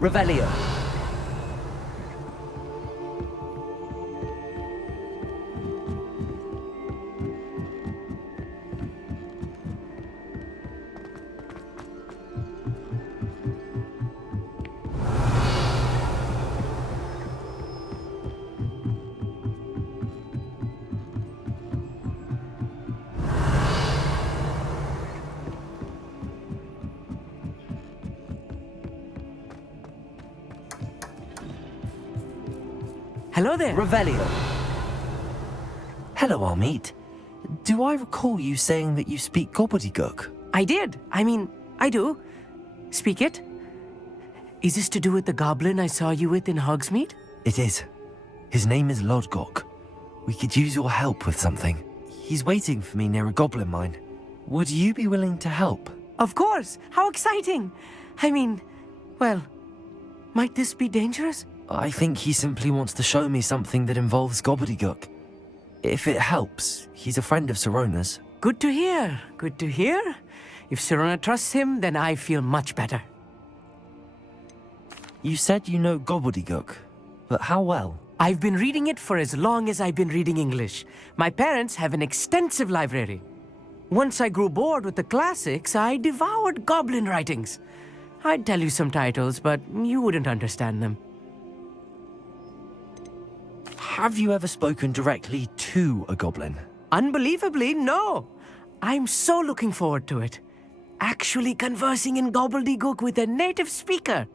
Revelio. Hello there. Revelio. Hello, Armid. Do I recall you saying that you speak gobbledygook? I did. I do. Speak it. Is this to do with the goblin I saw you with in Hogsmeade? It is. His name is Lodgok. We could use your help with something. He's waiting for me near a goblin mine. Would you be willing to help? Of course. How exciting. Well, might this be dangerous? I think he simply wants to show me something that involves gobbledygook. If it helps, he's a friend of Sirona's. Good to hear. Good to hear. If Sirona trusts him, then I feel much better. You said you know gobbledygook, but how well? I've been reading it for as long as I've been reading English. My parents have an extensive library. Once I grew bored with the classics, I devoured goblin writings. I'd tell you some titles, but you wouldn't understand them. Have you ever spoken directly to a goblin? Unbelievably, no. I'm so looking forward to it. Actually conversing in gobbledygook with a native speaker.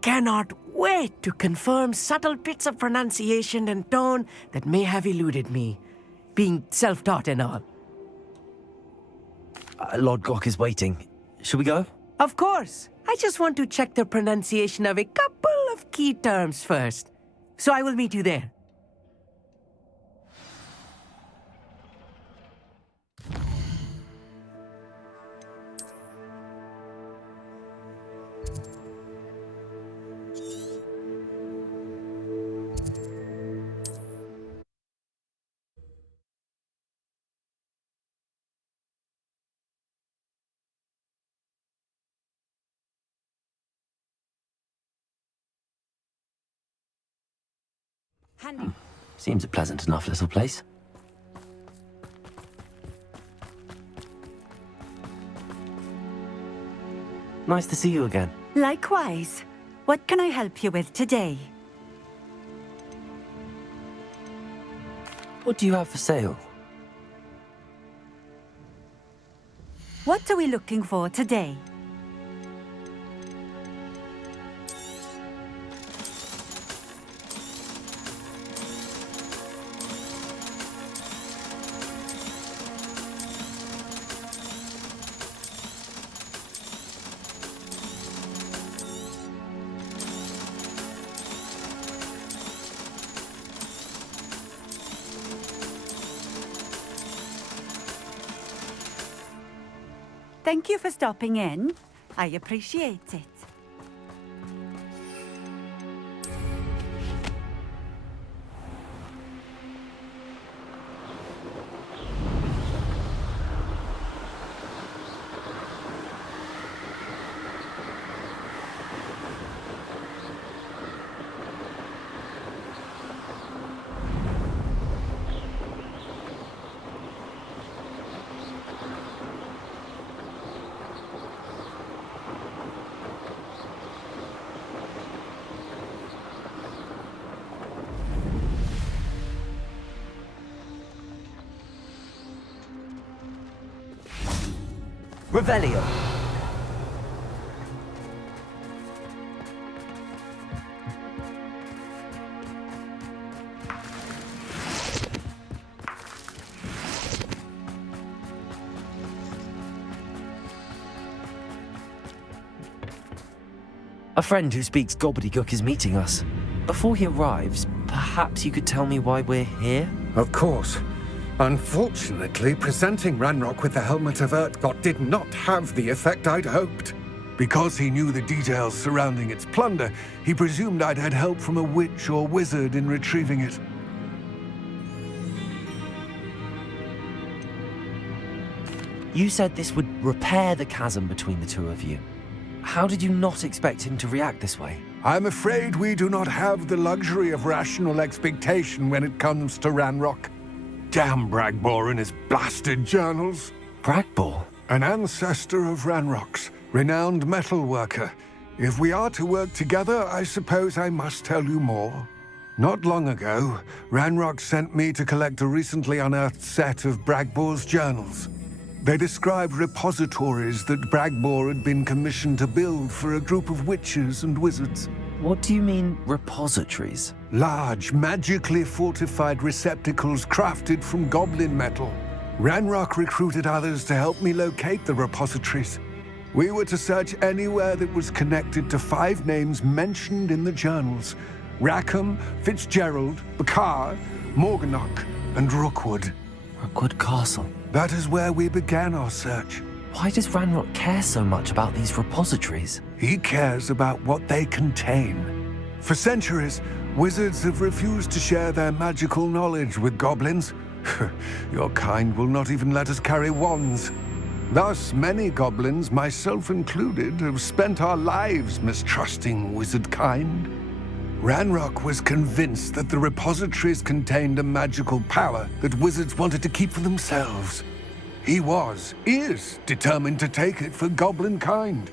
Cannot wait to confirm subtle bits of pronunciation and tone that may have eluded me, being self-taught and all. Lodgok is waiting. Shall we go? Of course. I just want to check the pronunciation of a couple of key terms first. So I will meet you there. Handy. Seems a pleasant enough little place. Nice to see you again. Likewise. What can I help you with today? What do you have for sale? What are we looking for today? Thank you for stopping in. I appreciate it. Revelio. A friend who speaks gobbledygook is meeting us. Before he arrives, perhaps you could tell me why we're here? Of course. Unfortunately, presenting Ranrock with the Helmet of Urtkot did not have the effect I'd hoped. Because he knew the details surrounding its plunder, he presumed I'd had help from a witch or wizard in retrieving it. You said this would repair the chasm between the two of you. How did you not expect him to react this way? I'm afraid we do not have the luxury of rational expectation when it comes to Ranrock. Damn Bragbor and his blasted journals. Bragbor? An ancestor of Ranrock's, renowned metal worker. If we are to work together, I suppose I must tell you more. Not long ago, Ranrock sent me to collect a recently unearthed set of Bragbor's journals. They described repositories that Bragbor had been commissioned to build for a group of witches and wizards. What do you mean, repositories? Large, magically fortified receptacles crafted from goblin metal. Ranrock recruited others to help me locate the repositories. We were to search anywhere that was connected to 5 names mentioned in the journals: Rackham, Fitzgerald, Bakar, Morganach, and Rookwood. Rookwood Castle. That is where we began our search. Why does Ranrock care so much about these repositories? He cares about what they contain. For centuries, wizards have refused to share their magical knowledge with goblins. Your kind will not even let us carry wands. Thus, many goblins, myself included, have spent our lives mistrusting wizard kind. Ranrock was convinced that the repositories contained a magical power that wizards wanted to keep for themselves. He is determined to take it for goblin kind.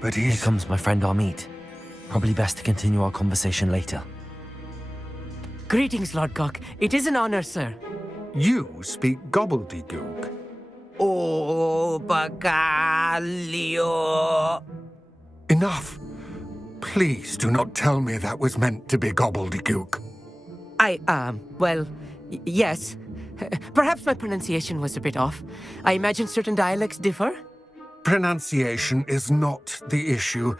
But Here comes my friend Amit. Probably best to continue our conversation later. Greetings, Lord Gok. It is an honor, sir. You speak gobbledygook. Oh, Bagalio. Enough. Please do not tell me that was meant to be gobbledygook. Yes. Perhaps my pronunciation was a bit off. I imagine certain dialects differ. Pronunciation is not the issue.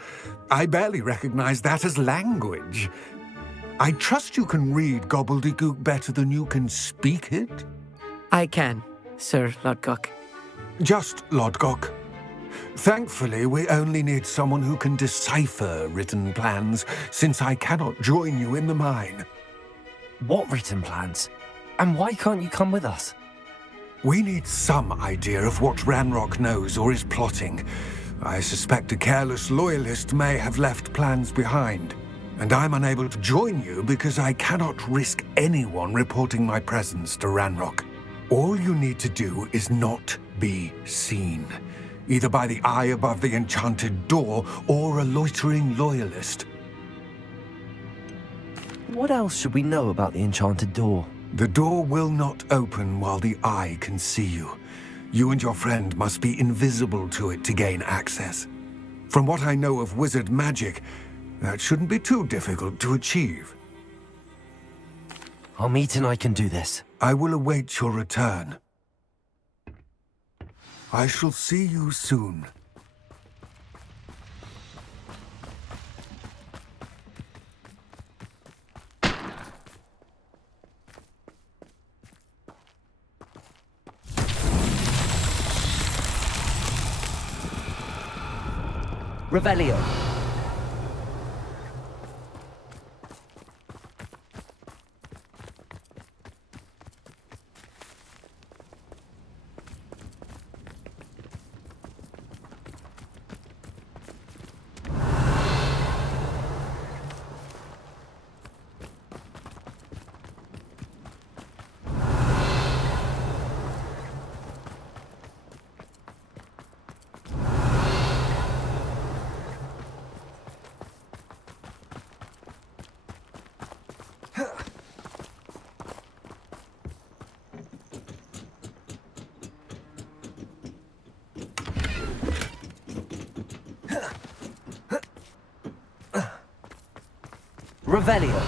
I barely recognize that as language. I trust you can read gobbledygook better than you can speak it? I can, Sir Lord Gok. Just Lord Gok. Thankfully, we only need someone who can decipher written plans, since I cannot join you in the mine. What written plans? And why can't you come with us? We need some idea of what Ranrock knows or is plotting. I suspect a careless loyalist may have left plans behind. And I'm unable to join you because I cannot risk anyone reporting my presence to Ranrock. All you need to do is not be seen, either by the eye above the enchanted door or a loitering loyalist. What else should we know about the enchanted door? The door will not open while the eye can see you. You and your friend must be invisible to it to gain access. From what I know of wizard magic, that shouldn't be too difficult to achieve. Amit and I can do this. I will await your return. I shall see you soon. Revelio. Revelio.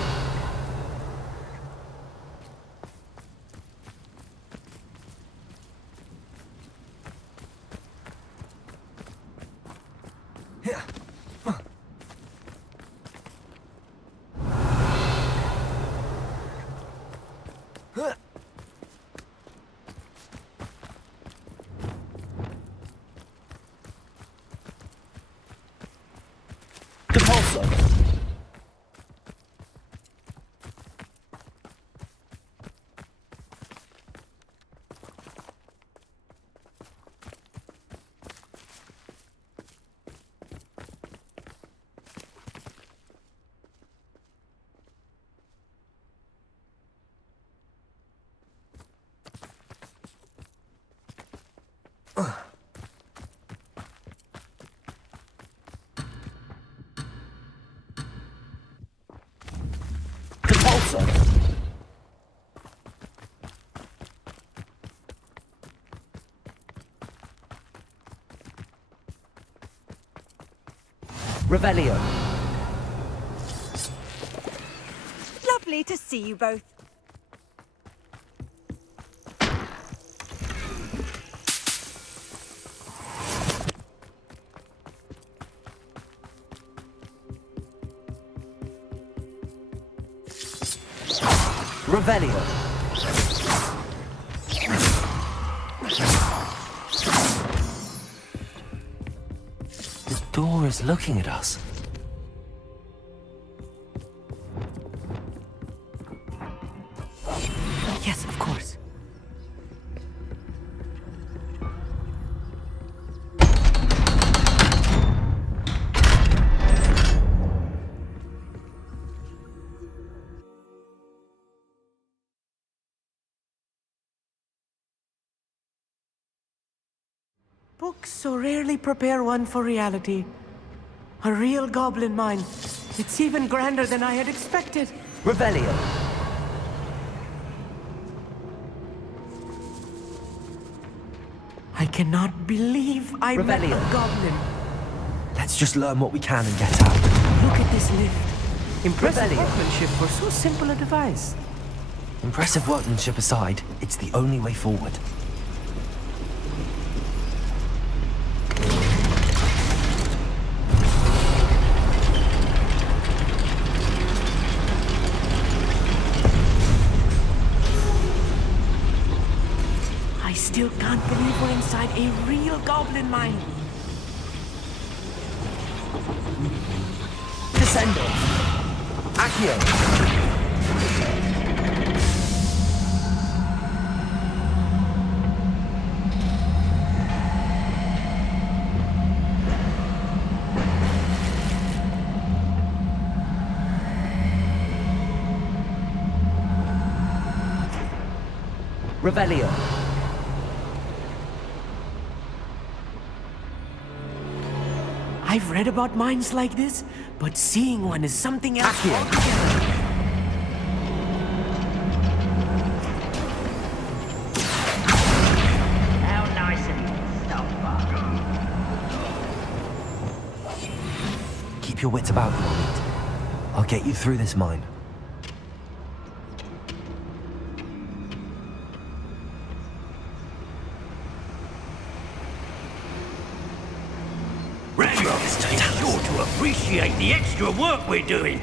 Depulso. Compulsor! Revelio. Lovely to see you both. Revelio. The door is looking at us. Yes, of course. Books so rarely prepare one for reality. A real goblin mine. It's even grander than I had expected. Revelio. I cannot believe I met a Revelio. goblin. Let's just learn what we can and get out. Look at this lift. Impressive Revelio. workmanship for so simple a device. Impressive workmanship aside, it's the only way forward. I still can't believe we're inside a real goblin mine. Descendo. Accio. Revelio. I've read about mines like this, but seeing one is something else Accio. altogether. How nice of you to stop by. Keep your wits about you, Amit. I'll get you through this mine. Ranrock is sure to appreciate the extra work we're doing.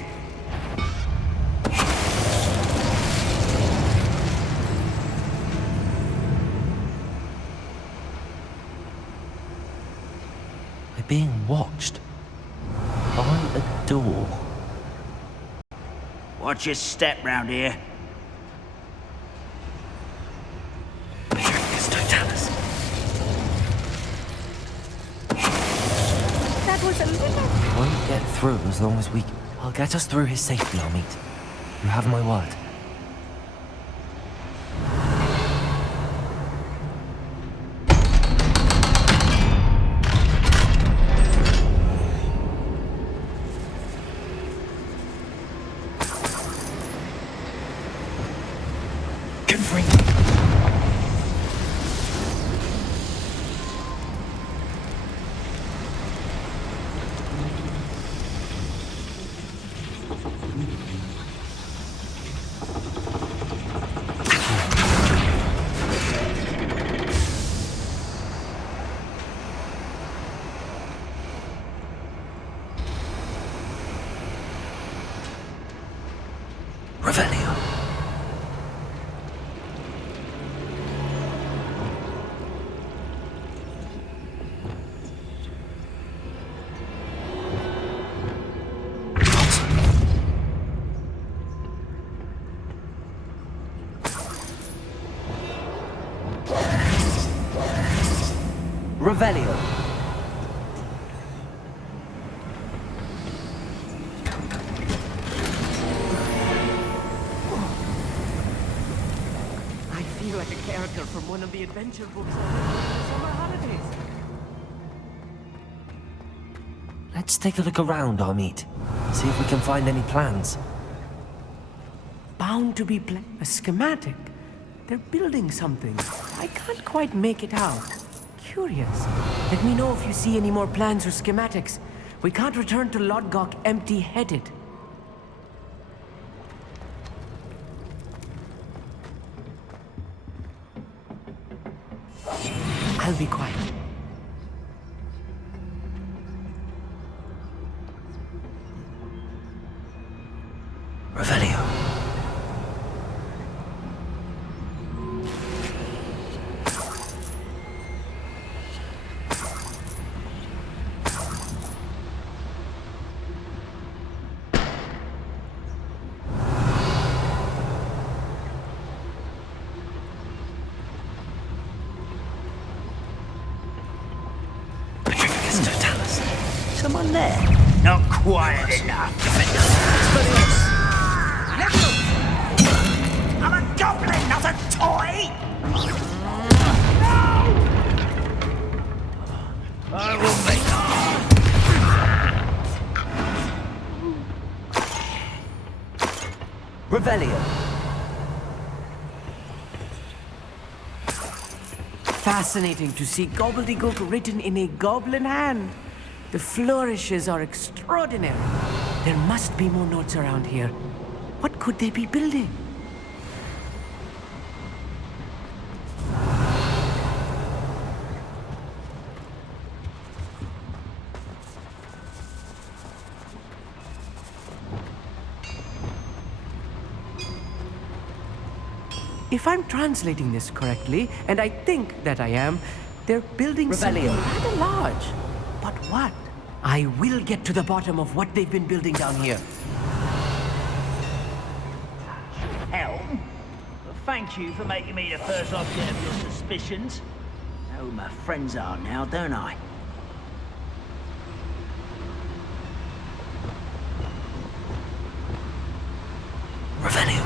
We're being watched. By a door. Watch your step round here. That was a little... Won't get through as long as we... I'll get us through his safely, Amit. You have my word. Confirm. Revelio. Revelio. I feel like a character from one of the adventure books on a summer holiday. Let's take a look around, Amit. See if we can find any plans. Bound to be a schematic. They're building something. I can't quite make it out. Curious. Let me know if you see any more plans or schematics. We can't return to Lodgok empty-headed. I'll be quiet. Revelio. Someone there? Not quiet enough. I'm a goblin, not a toy! I will make... Revelio. Fascinating to see gobbledygook written in a goblin hand. The flourishes are extraordinary. There must be more notes around here. What could they be building? If I'm translating this correctly, and I think that I am, they're building something rather large. But what? I will get to the bottom of what they've been building down here. Helm, thank you for making me the first object of your suspicions. Know who my friends are now, don't I? Revelio.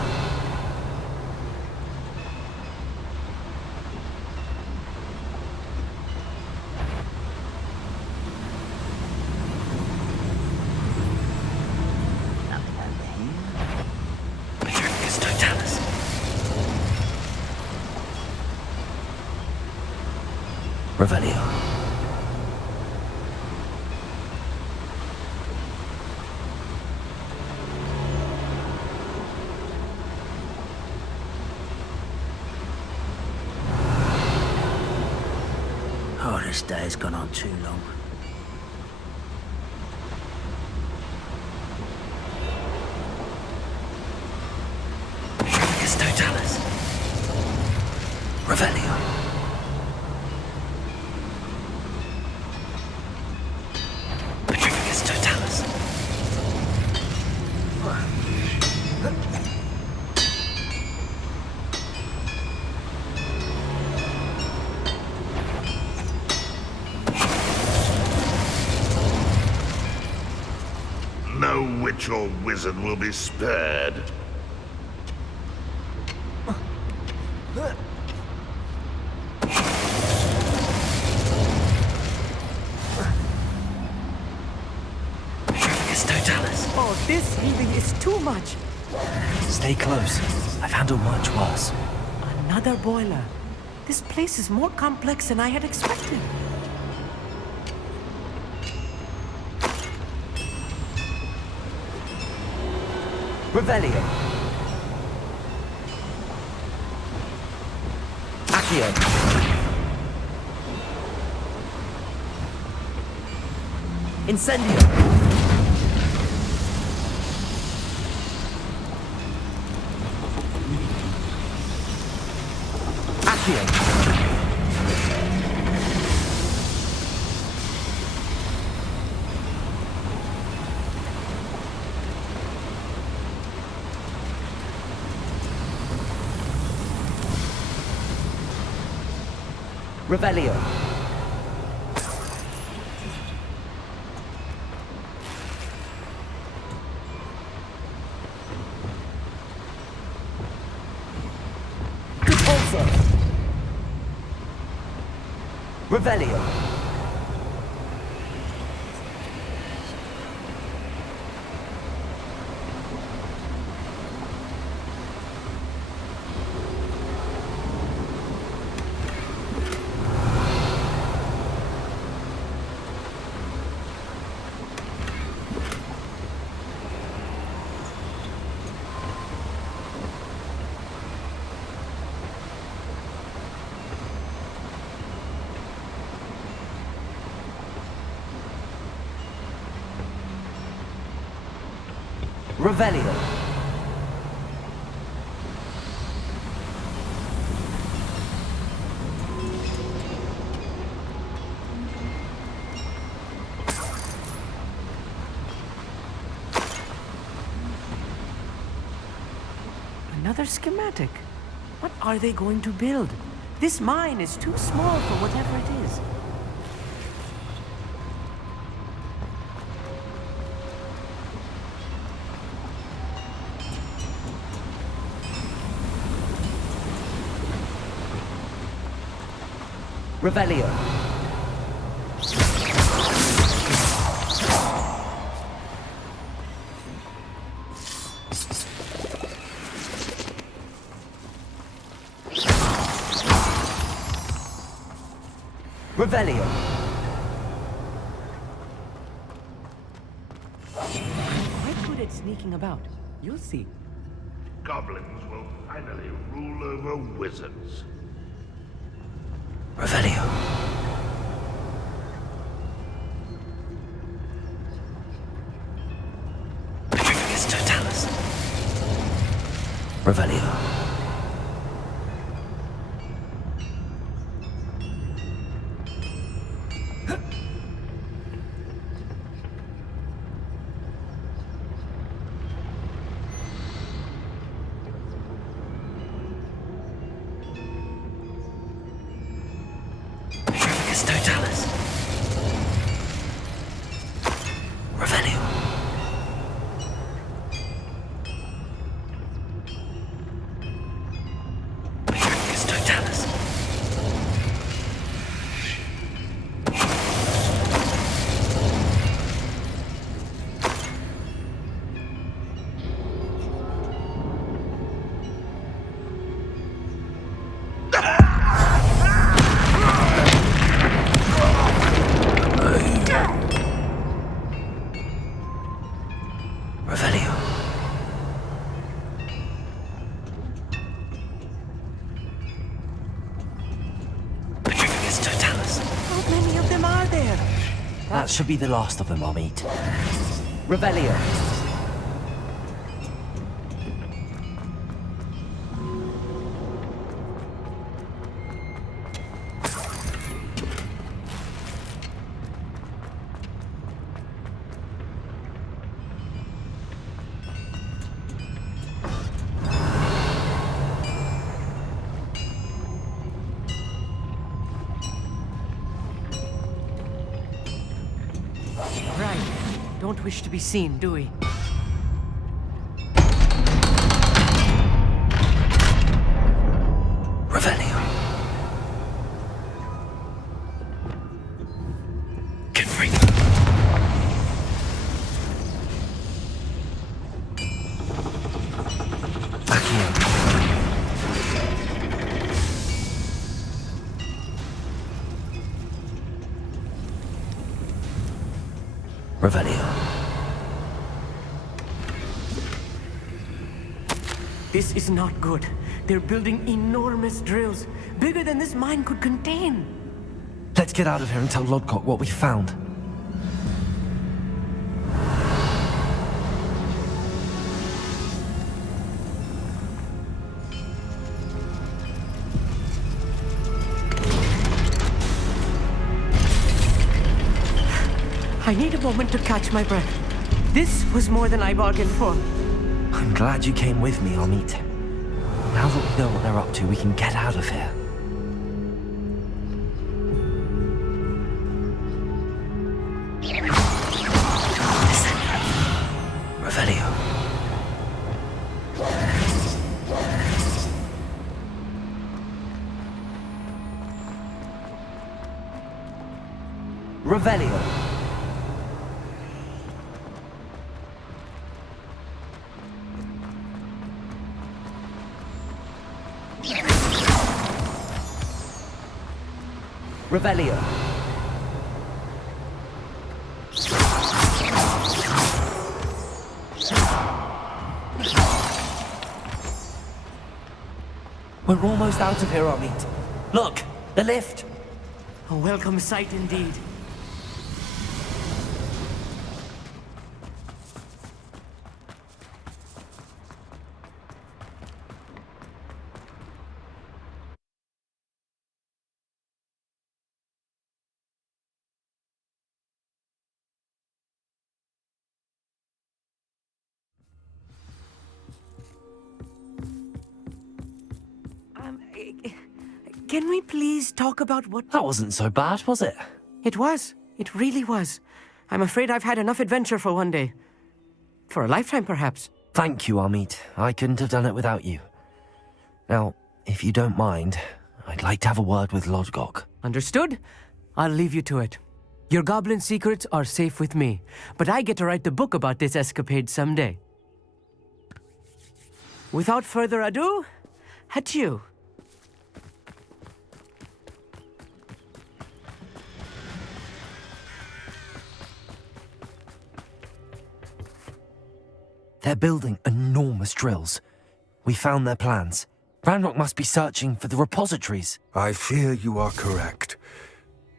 Revelio. Oh, this day has gone on too long. Totalis. Revelio. Totalis. No witch or wizard will be spared. Oh, this heaving is too much. Stay close. I've handled much worse. Another boiler. This place is more complex than I had expected. Revelio. Accio. Incendio. Revelio. Revelio. Revelio. Another schematic. What are they going to build? This mine is too small for whatever it is. Revelio. Revelio. Quite good at sneaking about. You'll see. Goblins will finally rule over wizards. Revelio. Petrificus totalis. Revelio. Petrificus totalis. Revelio. Petrificus totalis. Revelio. Petrificus totalis. How many of them are there? That should be the last of them I'll meet. Revelio. Right. Don't wish to be seen, do we? Revelio. Get free. Accio. Revelio. This is not good. They're building enormous drills, bigger than this mine could contain. Let's get out of here and tell Lodcock what we found. I need a moment to catch my breath. This was more than I bargained for. I'm glad you came with me, Amit. Now that we know what they're up to, we can get out of here. Listen. Revelio. Revelio. Revelio. We're almost out of here, Amit. Look, the lift. A welcome sight indeed. Can we please talk about what... That wasn't so bad, was it? It was. It really was. I'm afraid I've had enough adventure for one day. For a lifetime, perhaps. Thank you, Amit. I couldn't have done it without you. Now, if you don't mind, I'd like to have a word with Lodgok. Understood? I'll leave you to it. Your goblin secrets are safe with me, but I get to write the book about this escapade someday. Without further ado, adieu. They're building enormous drills. We found their plans. Ranrock must be searching for the repositories. I fear you are correct.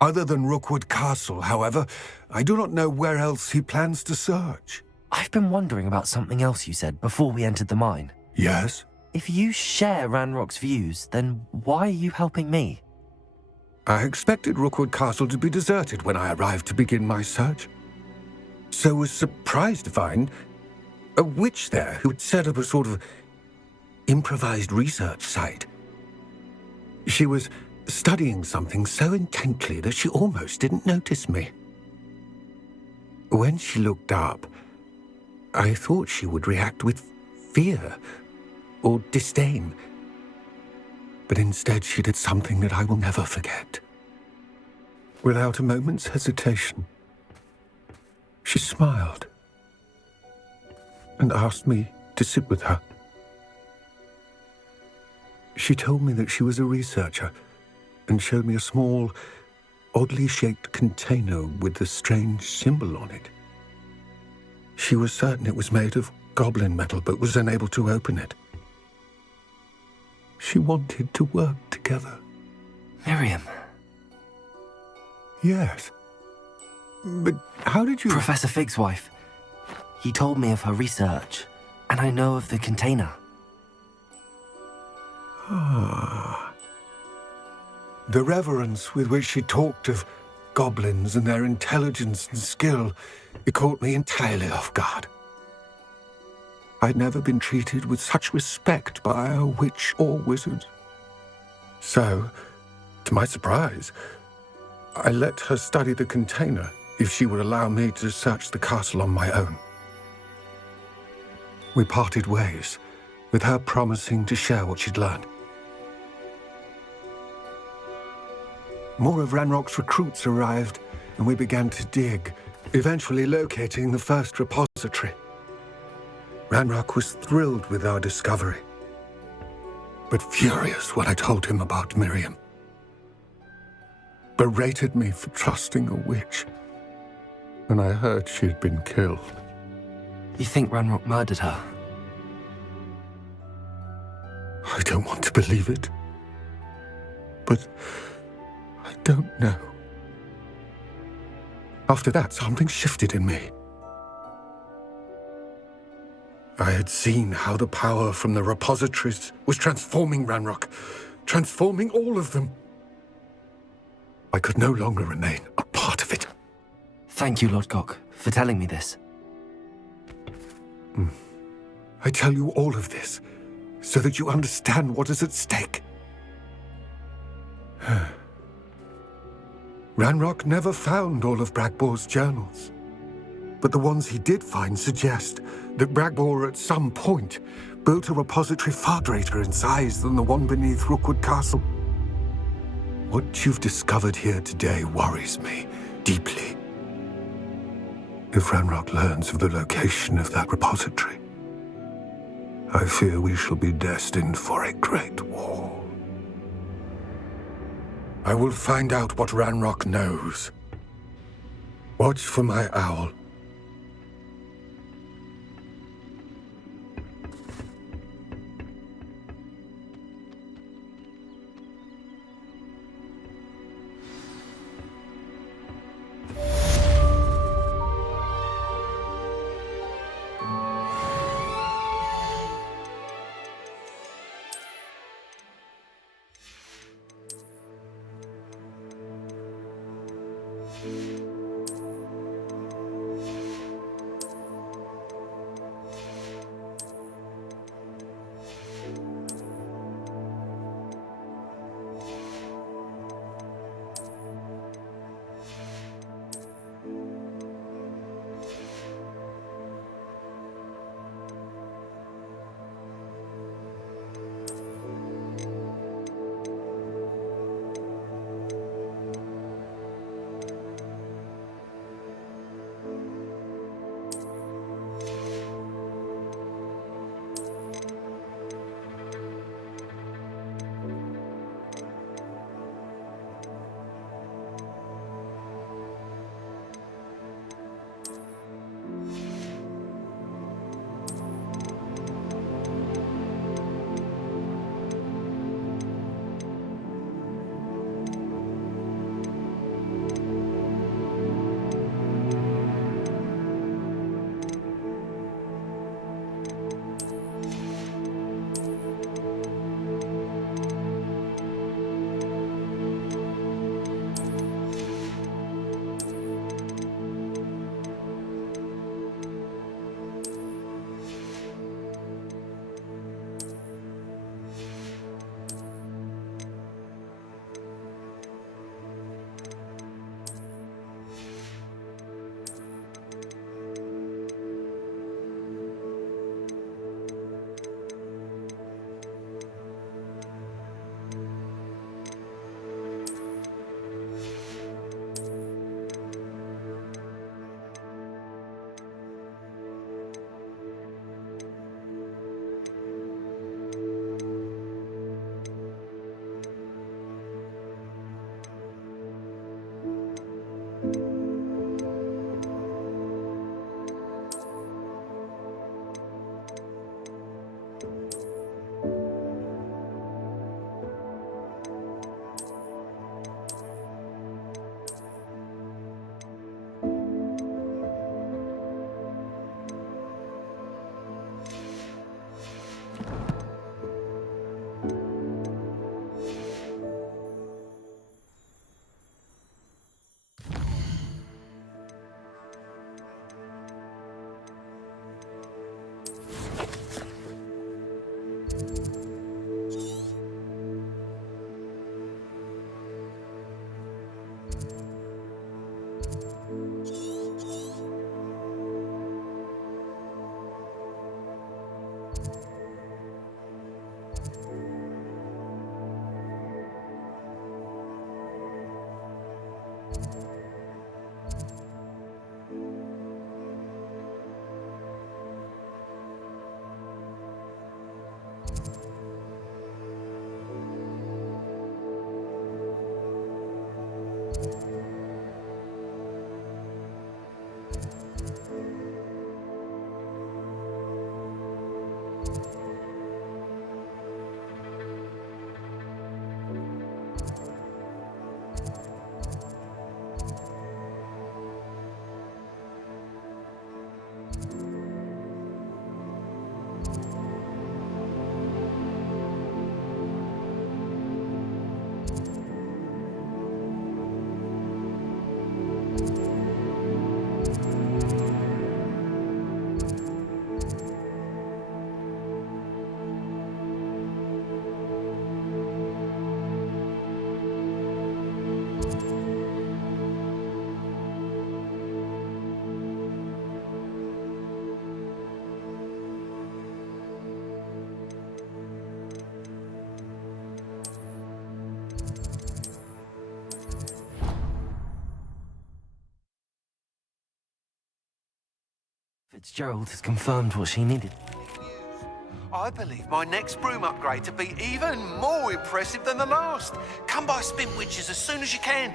Other than Rookwood Castle, however, I do not know where else he plans to search. I've been wondering about something else you said before we entered the mine. Yes? If you share Ranrock's views, then why are you helping me? I expected Rookwood Castle to be deserted when I arrived to begin my search. So was surprised to find a witch there who had set up a sort of improvised research site. She was studying something so intently that she almost didn't notice me. When she looked up, I thought she would react with fear or disdain. But instead she did something that I will never forget. Without a moment's hesitation, she smiled and asked me to sit with her. She told me that she was a researcher and showed me a small, oddly shaped container with a strange symbol on it. She was certain it was made of goblin metal, but was unable to open it. She wanted to work together. Miriam. Yes. But how did you... Professor Fig's wife. He told me of her research, and I know of the container. Ah. The reverence with which she talked of goblins and their intelligence and skill, it caught me entirely off guard. I'd never been treated with such respect by a witch or wizard. So, to my surprise, I let her study the container if she would allow me to search the castle on my own. We parted ways, with her promising to share what she'd learned. More of Ranrock's recruits arrived, and we began to dig, eventually locating the first repository. Ranrock was thrilled with our discovery, but furious when I told him about Miriam. Berated me for trusting a witch, and I heard she had been killed. You think Ranrock murdered her? I don't want to believe it, but I don't know. After that, something shifted in me. I had seen how the power from the repositories was transforming Ranrock, transforming all of them. I could no longer remain a part of it. Thank you, Lodgok, for telling me this. I tell you all of this so that you understand what is at stake. Ranrock never found all of Bragbor's journals, but the ones he did find suggest that Bragbor at some point built a repository far greater in size than the one beneath Rookwood Castle. What you've discovered here today worries me, deeply. If Ranrock learns of the location of that repository, I fear we shall be destined for a great war. I will find out what Ranrock knows. Watch for my owl. Fitzgerald has confirmed what she needed. I believe my next broom upgrade to be even more impressive than the last. Come by Spintwitches as soon as you can.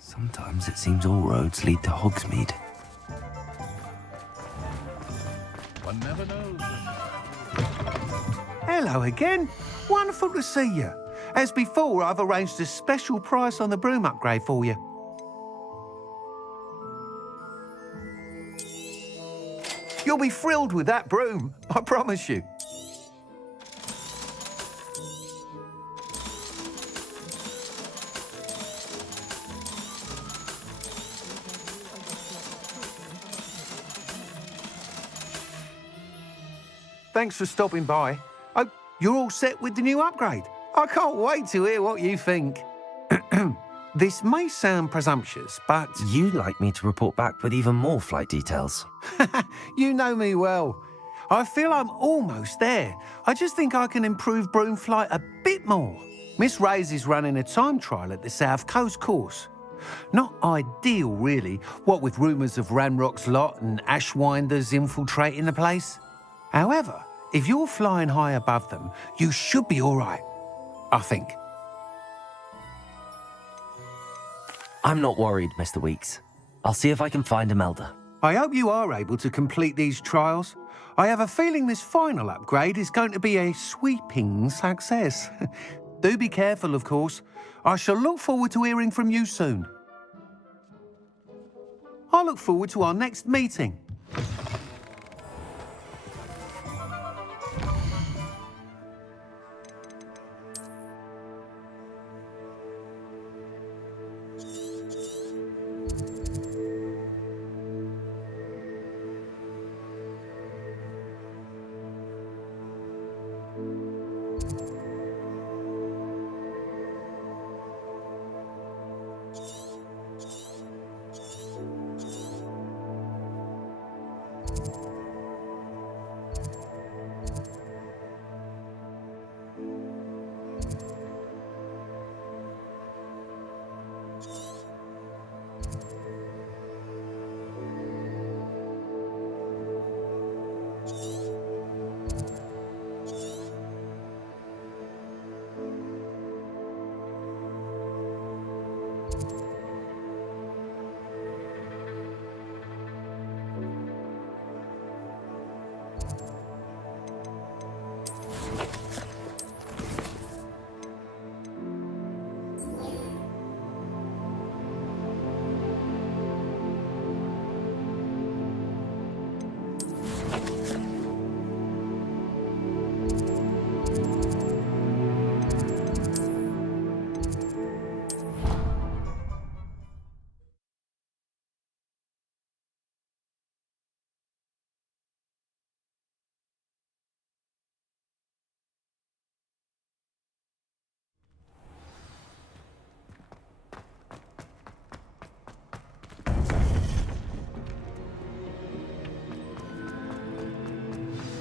Sometimes it seems all roads lead to Hogsmeade. One never knows. Hello again. Wonderful to see you. As before, I've arranged a special price on the broom upgrade for you. You'll be thrilled with that broom, I promise you. Thanks for stopping by. Oh, you're all set with the new upgrade. I can't wait to hear what you think. This may sound presumptuous, but... You'd like me to report back with even more flight details. You know me well. I feel I'm almost there. I just think I can improve broom flight a bit more. Miss Ray's is running a time trial at the South Coast course. Not ideal, really, what with rumours of Ranrock's lot and Ashwinders infiltrating the place. However, if you're flying high above them, you should be all right, I think. I'm not worried, Mr. Weeks. I'll see if I can find Imelda. I hope you are able to complete these trials. I have a feeling this final upgrade is going to be a sweeping success. Do be careful, of course. I shall look forward to hearing from you soon. I look forward to our next meeting.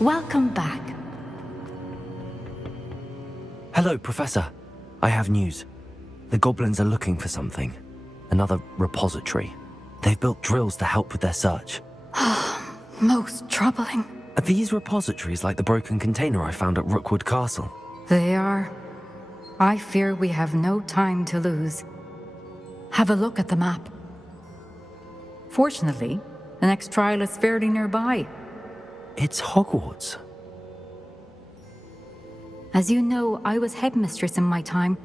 Welcome back. Hello, Professor. I have news. The goblins are looking for something. Another repository. They've built drills to help with their search. Most troubling. Are these repositories like the broken container I found at Rookwood Castle? They are. I fear we have no time to lose. Have a look at the map. Fortunately, the next trial is fairly nearby. It's Hogwarts. As you know, I was headmistress in my time.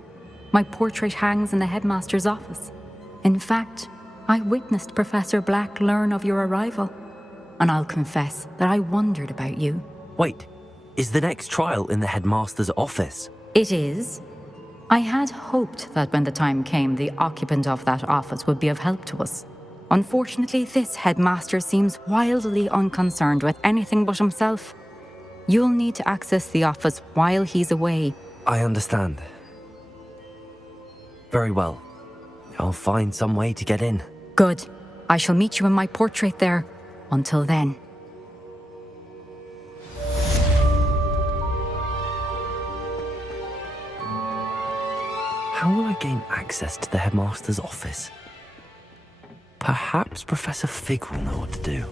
My portrait hangs in the headmaster's office. In fact, I witnessed Professor Black learn of your arrival. And I'll confess that I wondered about you. Wait, is the next trial in the headmaster's office? It is. I had hoped that when the time came, the occupant of that office would be of help to us. Unfortunately, this headmaster seems wildly unconcerned with anything but himself. You'll need to access the office while he's away. I understand. Very well. I'll find some way to get in. Good. I shall meet you in my portrait there. Until then. How will I gain access to the headmaster's office? Perhaps Professor Fig will know what to do.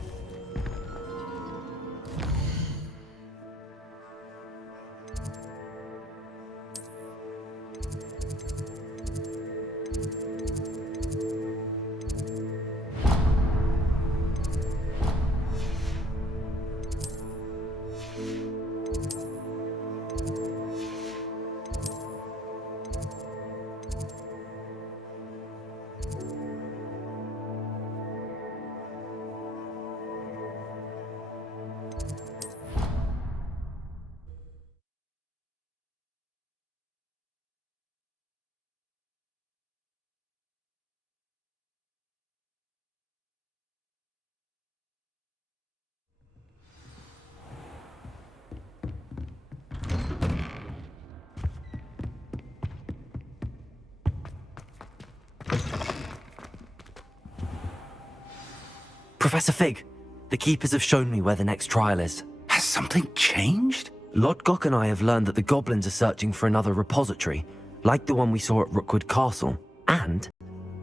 Professor Fig, the Keepers have shown me where the next trial is. Has something changed? Lodgok and I have learned that the goblins are searching for another repository, like the one we saw at Rookwood Castle. And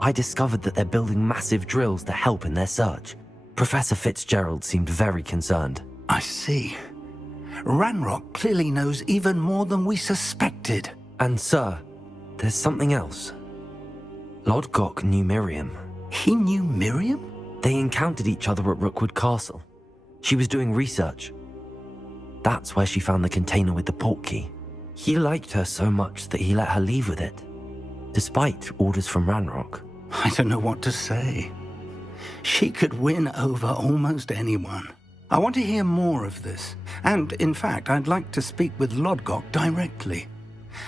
I discovered that they're building massive drills to help in their search. Professor Fitzgerald seemed very concerned. I see. Ranrock clearly knows even more than we suspected. And sir, there's something else. Lodgok knew Miriam. He knew Miriam? They encountered each other at Rookwood Castle. She was doing research. That's where she found the container with the portkey. He liked her so much that he let her leave with it, despite orders from Ranrock. I don't know what to say. She could win over almost anyone. I want to hear more of this. And, in fact, I'd like to speak with Lodgok directly.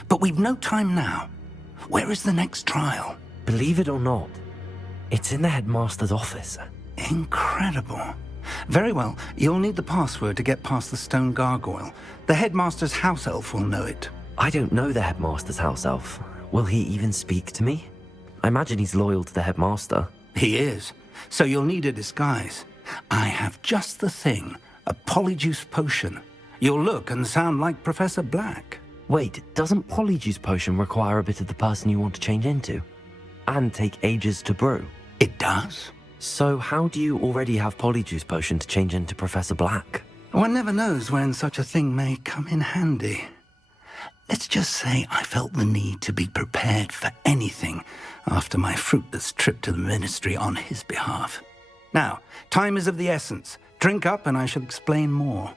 But we've no time now. Where is the next trial? Believe it or not, it's in the headmaster's office. Incredible. Very well, you'll need the password to get past the stone gargoyle. The headmaster's house elf will know it. I don't know the headmaster's house elf. Will he even speak to me? I imagine he's loyal to the headmaster. He is. So you'll need a disguise. I have just the thing, a polyjuice potion. You'll look and sound like Professor Black. Wait, doesn't Polyjuice Potion require a bit of the person you want to change into? And take ages to brew? It does. So how do you already have Polyjuice Potion to change into Professor Black? One never knows when such a thing may come in handy. Let's just say I felt the need to be prepared for anything after my fruitless trip to the Ministry on his behalf. Now, time is of the essence. Drink up and I shall explain more.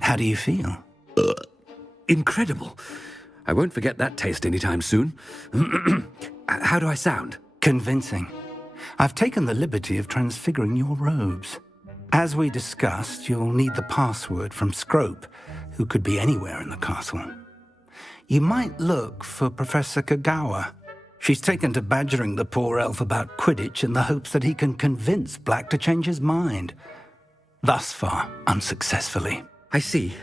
How do you feel? Incredible. I won't forget that taste anytime soon. How do I sound? Convincing. I've taken the liberty of transfiguring your robes. As we discussed, you'll need the password from Scrope, who could be anywhere in the castle. You might look for Professor Kagawa. She's taken to badgering the poor elf about Quidditch in the hopes that he can convince Black to change his mind. Thus far, unsuccessfully. I see.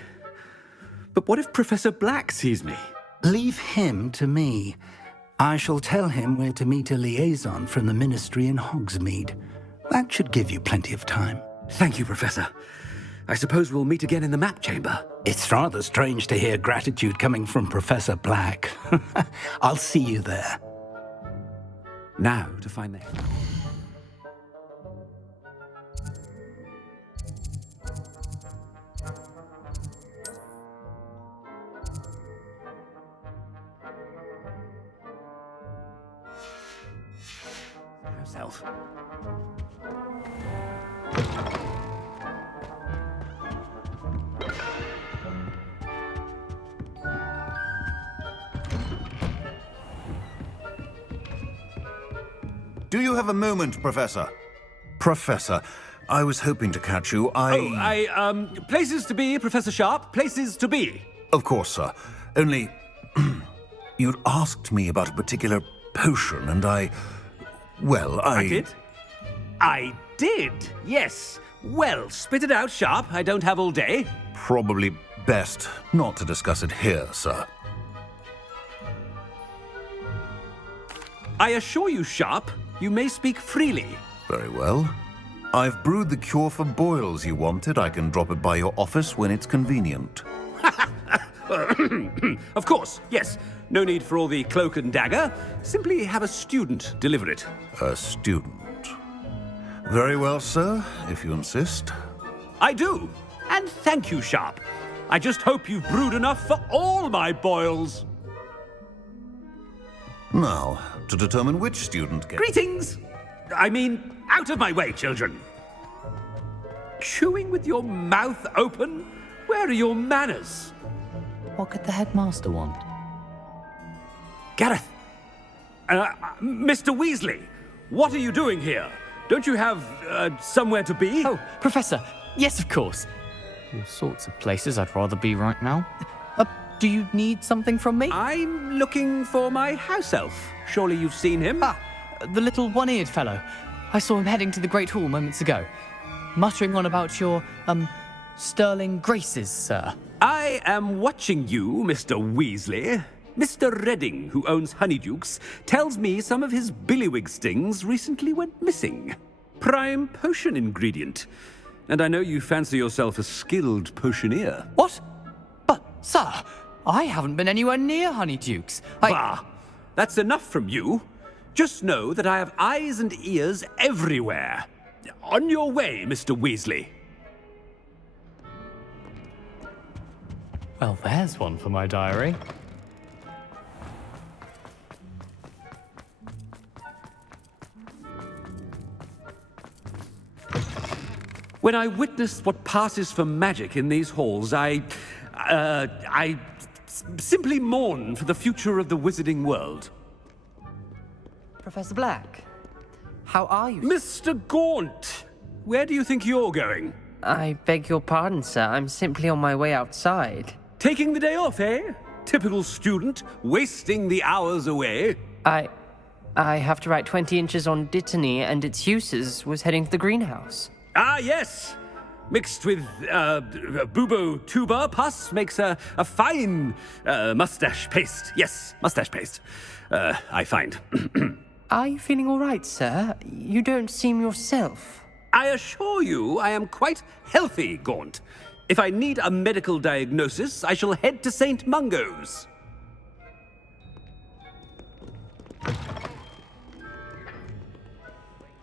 But what if Professor Black sees me? Leave him to me. I shall tell him where to meet a liaison from the Ministry in Hogsmeade. That should give you plenty of time. Thank you, Professor. I suppose we'll meet again in the map chamber. It's rather strange to hear gratitude coming from Professor Black. I'll see you there. Now to find the... Herself. Do you have a moment, Professor? Professor, I was hoping to catch you. Places to be, Professor Sharp. Places to be. Of course, sir. Only... you'd asked me about a particular potion, and well, I did? I did, yes. Well, spit it out, Sharp. I don't have all day. Probably best not to discuss it here, sir. I assure you, Sharp, you may speak freely. Very well. I've brewed the cure for boils you wanted. I can drop it by your office when it's convenient. Of course, yes. No need for all the cloak and dagger. Simply have a student deliver it. A student. Very well, sir, if you insist. I do. And thank you, Sharp. I just hope you've brewed enough for all my boils. Now, to determine which student gets... Greetings! I mean, out of my way, children. Chewing with your mouth open? Where are your manners? What could the headmaster want? Gareth! Mr. Weasley, what are you doing here? Don't you have, somewhere to be? Oh, Professor, yes, of course. All sorts of places I'd rather be right now. Do you need something from me? I'm looking for my house elf. Surely you've seen him? Ah, the little one-eared fellow. I saw him heading to the Great Hall moments ago, muttering on about your, sterling graces, sir. I am watching you, Mr. Weasley. Mr. Redding, who owns Honeydukes, tells me some of his billywig stings recently went missing. Prime potion ingredient. And I know you fancy yourself a skilled potioneer. What? But, sir, I haven't been anywhere near Honeydukes. Bah! That's enough from you. Just know that I have eyes and ears everywhere. On your way, Mr. Weasley. Well, there's one for my diary. When I witness what passes for magic in these halls, I simply mourn for the future of the wizarding world. Professor Black, how are you? Mr. Gaunt, where do you think you're going? I beg your pardon, sir. I'm simply on my way outside. Taking the day off, eh? Typical student, wasting the hours away. I have to write 20 inches on Dittany and its uses was heading to the greenhouse. Ah, yes! Mixed with bubo tuber pus makes a fine mustache paste. Yes, mustache paste. I find. Are you feeling all right, sir? You don't seem yourself. I assure you I am quite healthy, Gaunt. If I need a medical diagnosis, I shall head to St. Mungo's.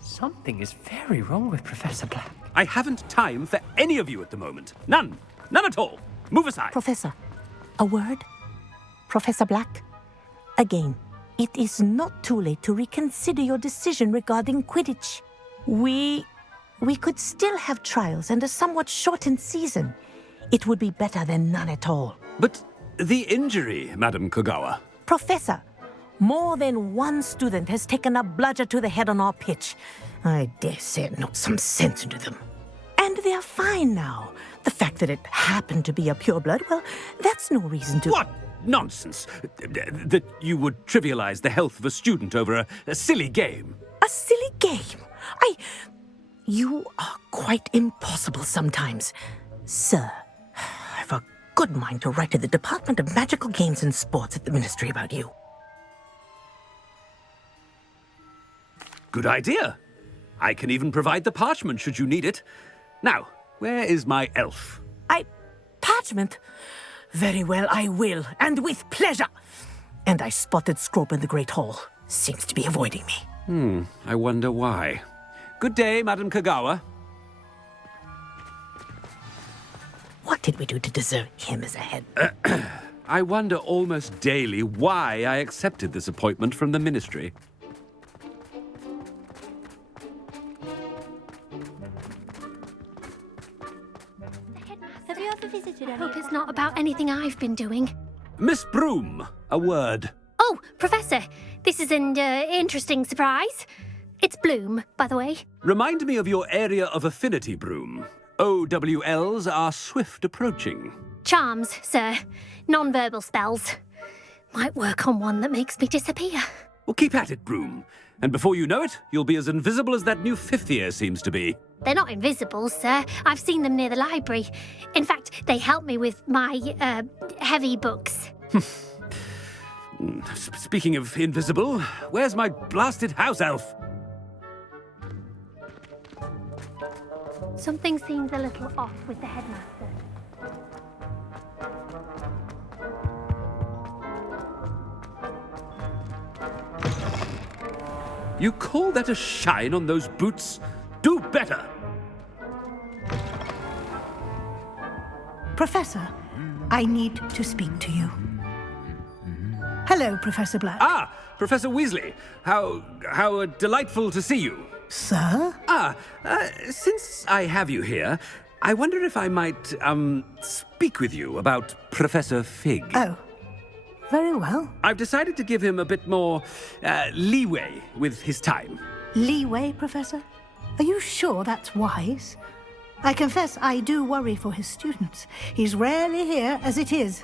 Something is very wrong with Professor Black. I haven't time for any of you at the moment. None. None at all. Move aside. Professor, a word? Professor Black? Again, it is not too late to reconsider your decision regarding Quidditch. We could still have trials and a somewhat shortened season. It would be better than none at all. But the injury, Madam Kogawa. Professor, more than one student has taken a bludger to the head on our pitch. I dare say it knocked some sense into them. And they are fine now. The fact that it happened to be a pureblood, well, that's no reason to... What nonsense! That you would trivialize the health of a student over a silly game. A silly game? You are quite impossible sometimes. Sir, I've a good mind to write to the Department of Magical Games and Sports at the Ministry about you. Good idea. I can even provide the parchment should you need it. Now, where is my elf? Parchment? Very well, I will, and with pleasure. And I spotted Scrope in the Great Hall. Seems to be avoiding me. I wonder why. Good day, Madam Kogawa. What did we do to deserve him as a head? I wonder almost daily why I accepted this appointment from the Ministry. Have you ever visited any? Hope it's not about anything I've been doing. Miss Broom, a word. Oh, Professor, this is an interesting surprise. It's Bloom, by the way. Remind me of your area of affinity, Broom. OWLs are swift approaching. Charms, sir. Non-verbal spells. Might work on one that makes me disappear. Well, keep at it, Broom. And before you know it, you'll be as invisible as that new fifth year seems to be. They're not invisible, sir. I've seen them near the library. In fact, they help me with my, heavy books. Speaking of invisible, where's my blasted house elf? Something seems a little off with the headmaster. You call that a shine on those boots? Do better! Professor, I need to speak to you. Hello, Professor Black. Ah, Professor Weasley. How delightful to see you. Sir? Since I have you here, I wonder if I might, speak with you about Professor Fig. Oh, very well. I've decided to give him a bit more, leeway with his time. Leeway, Professor? Are you sure that's wise? I confess I do worry for his students. He's rarely here as it is.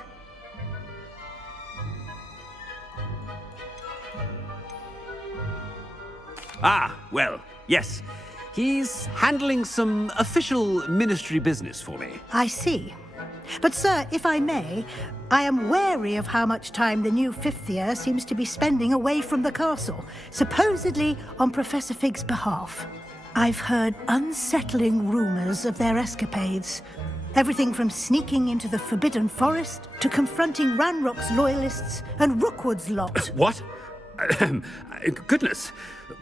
Ah, well, yes. He's handling some official ministry business for me. I see. But, sir, if I may, I am wary of how much time the new fifth year seems to be spending away from the castle, supposedly on Professor Fig's behalf. I've heard unsettling rumors of their escapades. Everything from sneaking into the Forbidden Forest to confronting Ranrock's loyalists and Rookwood's lot. What? Goodness.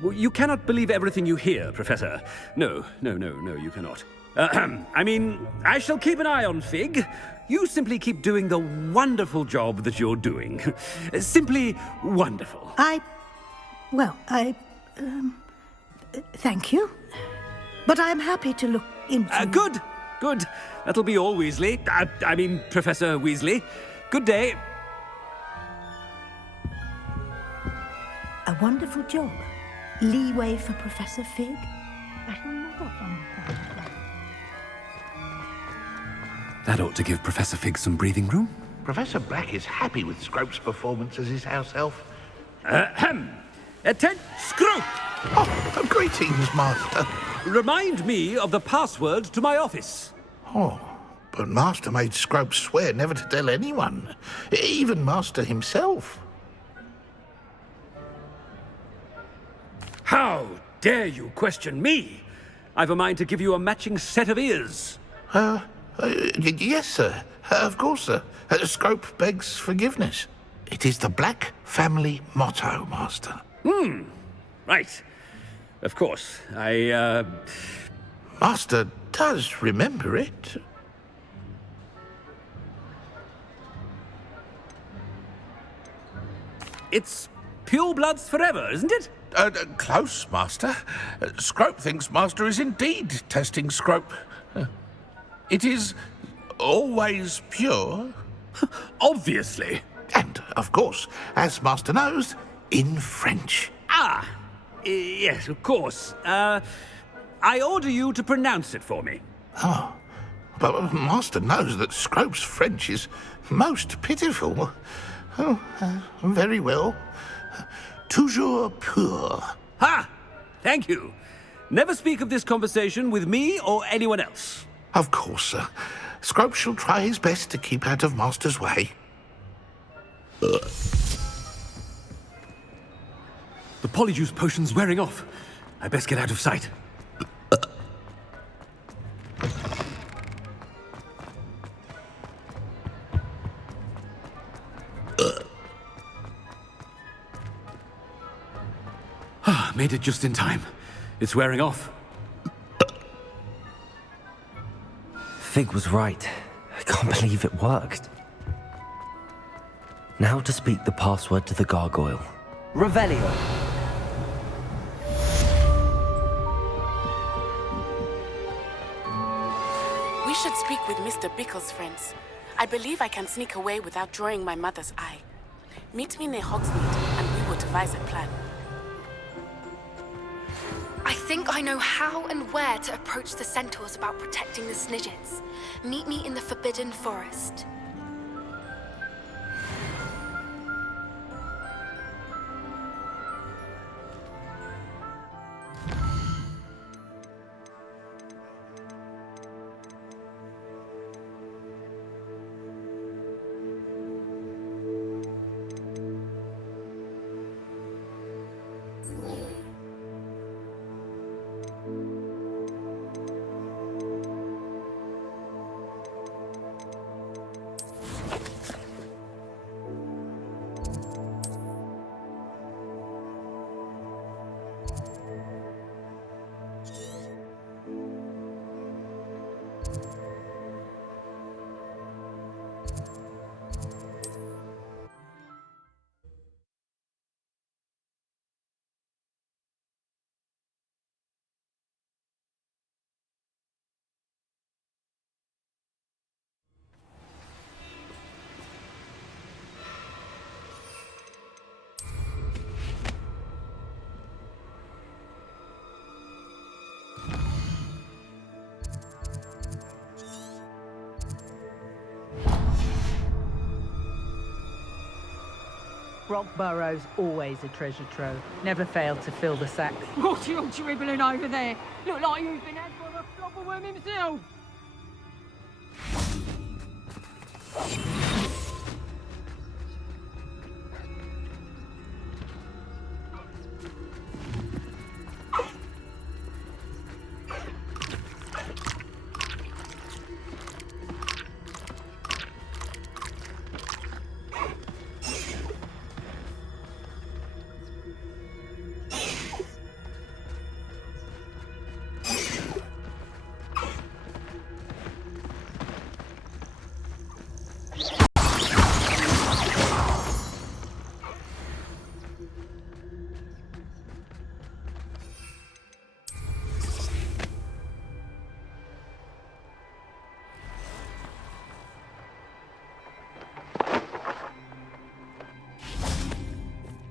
You cannot believe everything you hear, Professor. No, you cannot. I mean, I shall keep an eye on Fig. You simply keep doing the wonderful job that you're doing. Simply wonderful. Thank you. But I'm happy to look into... Good. That'll be all, Weasley. I mean, Professor Weasley. Good day. A wonderful job. Leeway for Professor Fig. I shall never find that. That ought to give Professor Fig some breathing room. Professor Black is happy with Scrope's performance as his house elf. Attend, Scrope! Oh, greetings, Master. Remind me of the password to my office. Oh, but Master made Scrope swear never to tell anyone, even Master himself. How dare you question me? I've a mind to give you a matching set of ears. Yes, sir. Of course, sir. Scrope begs forgiveness. It is the Black family motto, Master. Right. Of course. Master does remember it. It's pure bloods forever, isn't it? Close, Master. Scrope thinks Master is indeed testing Scrope. It is always pure. Obviously. And, of course, as Master knows, in French. Ah! Yes, of course. I order you to pronounce it for me. Oh, but Master knows that Scrope's French is most pitiful. Oh, very well. Toujours pur. Ha! Thank you. Never speak of this conversation with me or anyone else. Of course, sir. Scrope shall try his best to keep out of Master's way. The polyjuice potion's wearing off. I best get out of sight. Made it just in time. It's wearing off. Fig was right. I can't believe it worked. Now to speak the password to the gargoyle. Revelio. We should speak with Mr. Bickle's friends. I believe I can sneak away without drawing my mother's eye. Meet me near Hogsmeade, and we will devise a plan. I think I know how and where to approach the centaurs about protecting the Snidgets. Meet me in the Forbidden Forest. Rock Burrow's always a treasure trove. Never failed to fill the sacks. What are you dribbling over there? Look like you've been had by the flopperworm himself.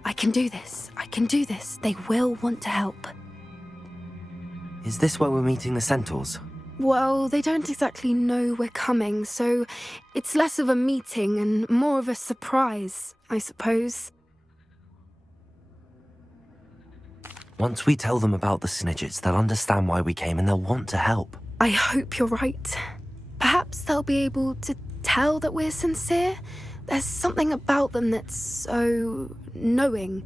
I can do this. I can do this. They will want to help. Is this where we're meeting the centaurs? Well, they don't exactly know we're coming, so it's less of a meeting and more of a surprise, I suppose. Once we tell them about the Snidgets, they'll understand why we came and they'll want to help. I hope you're right. Perhaps they'll be able to tell that we're sincere. There's something about them that's so knowing.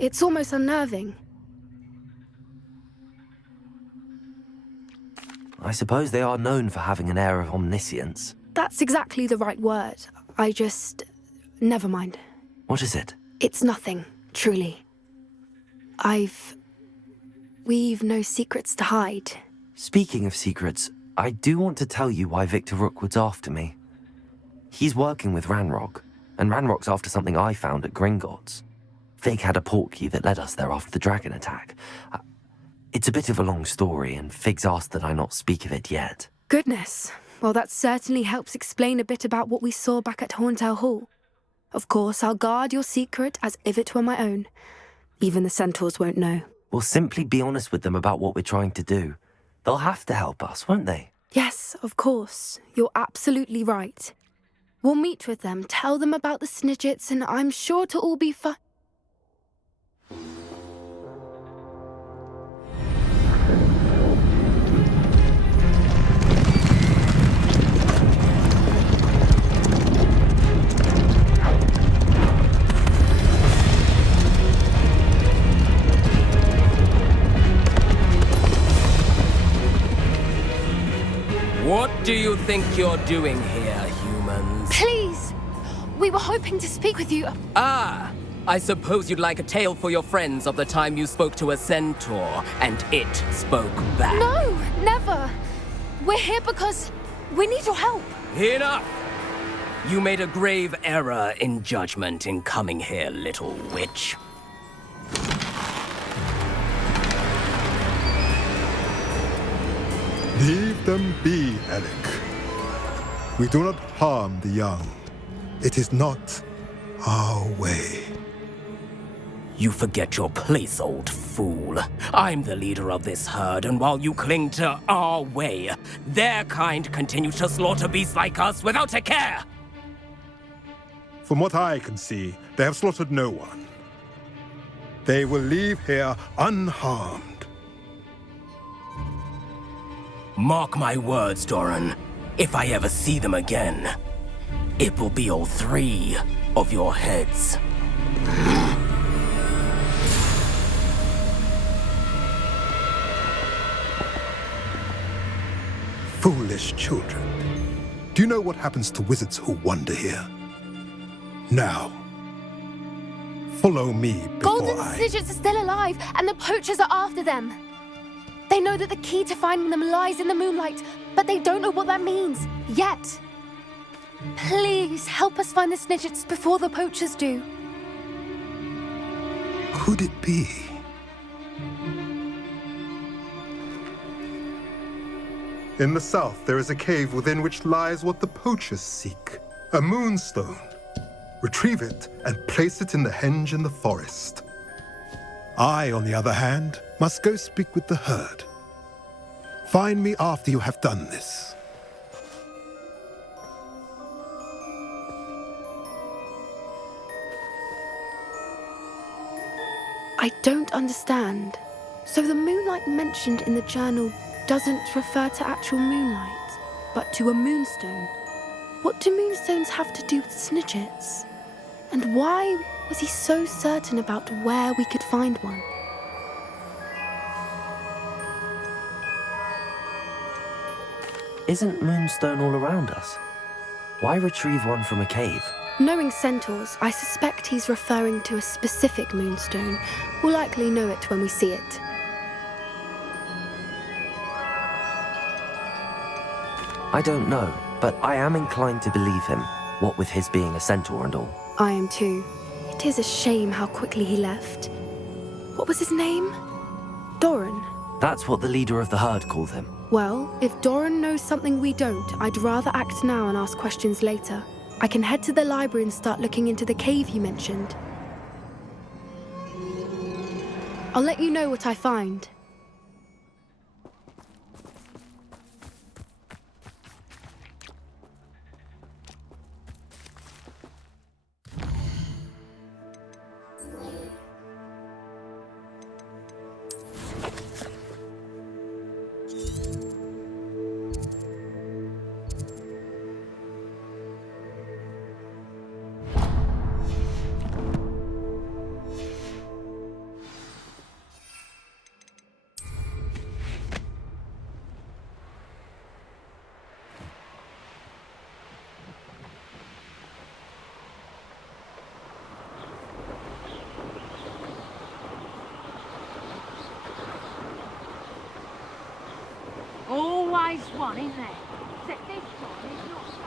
It's almost unnerving. I suppose they are known for having an air of omniscience. That's exactly the right word. Never mind. What is it? It's nothing, truly. We've no secrets to hide. Speaking of secrets, I do want to tell you why Victor Rookwood's after me. He's working with Ranrock, and Ranrock's after something I found at Gringotts. Fig had a portkey that led us there after the dragon attack. It's a bit of a long story, and Fig's asked that I not speak of it yet. Goodness. Well, that certainly helps explain a bit about what we saw back at Horntail Hall. Of course, I'll guard your secret as if it were my own. Even the centaurs won't know. We'll simply be honest with them about what we're trying to do. They'll have to help us, won't they? Yes, of course. You're absolutely right. We'll meet with them, tell them about the Snidgets, and I'm sure to all be fine. What do you think you're doing here, humans? Please! We were hoping to speak with you. Ah! I suppose you'd like a tale for your friends of the time you spoke to a centaur, and it spoke back. No, never! We're here because we need your help. Enough! You made a grave error in judgment in coming here, little witch. Leave them be, Alec. We do not harm the young. It is not our way. You forget your place, old fool. I'm the leader of this herd, and while you cling to our way, their kind continue to slaughter beasts like us without a care! From what I can see, they have slaughtered no one. They will leave here unharmed. Mark my words, Doran. If I ever see them again, it will be all 3 of your heads. Foolish children. Do you know what happens to wizards who wander here? Now, follow me before Golden Snidgets are still alive, and the poachers are after them. They know that the key to finding them lies in the moonlight, but they don't know what that means, yet. Please, help us find the Snidgets before the poachers do. Could it be? In the south, there is a cave within which lies what the poachers seek. A moonstone. Retrieve it and place it in the henge in the forest. I, on the other hand, must go speak with the herd. Find me after you have done this. I don't understand. So the moonlight mentioned in the journal doesn't refer to actual moonlight, but to a moonstone. What do moonstones have to do with Snidgets? And why was he so certain about where we could find one? Isn't moonstone all around us? Why retrieve one from a cave? Knowing centaurs, I suspect he's referring to a specific moonstone. We'll likely know it when we see it. I don't know, but I am inclined to believe him, what with his being a centaur and all. I am too. It is a shame how quickly he left. What was his name? Doran. That's what the leader of the herd called him. Well, if Doran knows something we don't, I'd rather act now and ask questions later. I can head to the library and start looking into the cave you mentioned. I'll let you know what I find. this one, isn't there? Except this one is not so.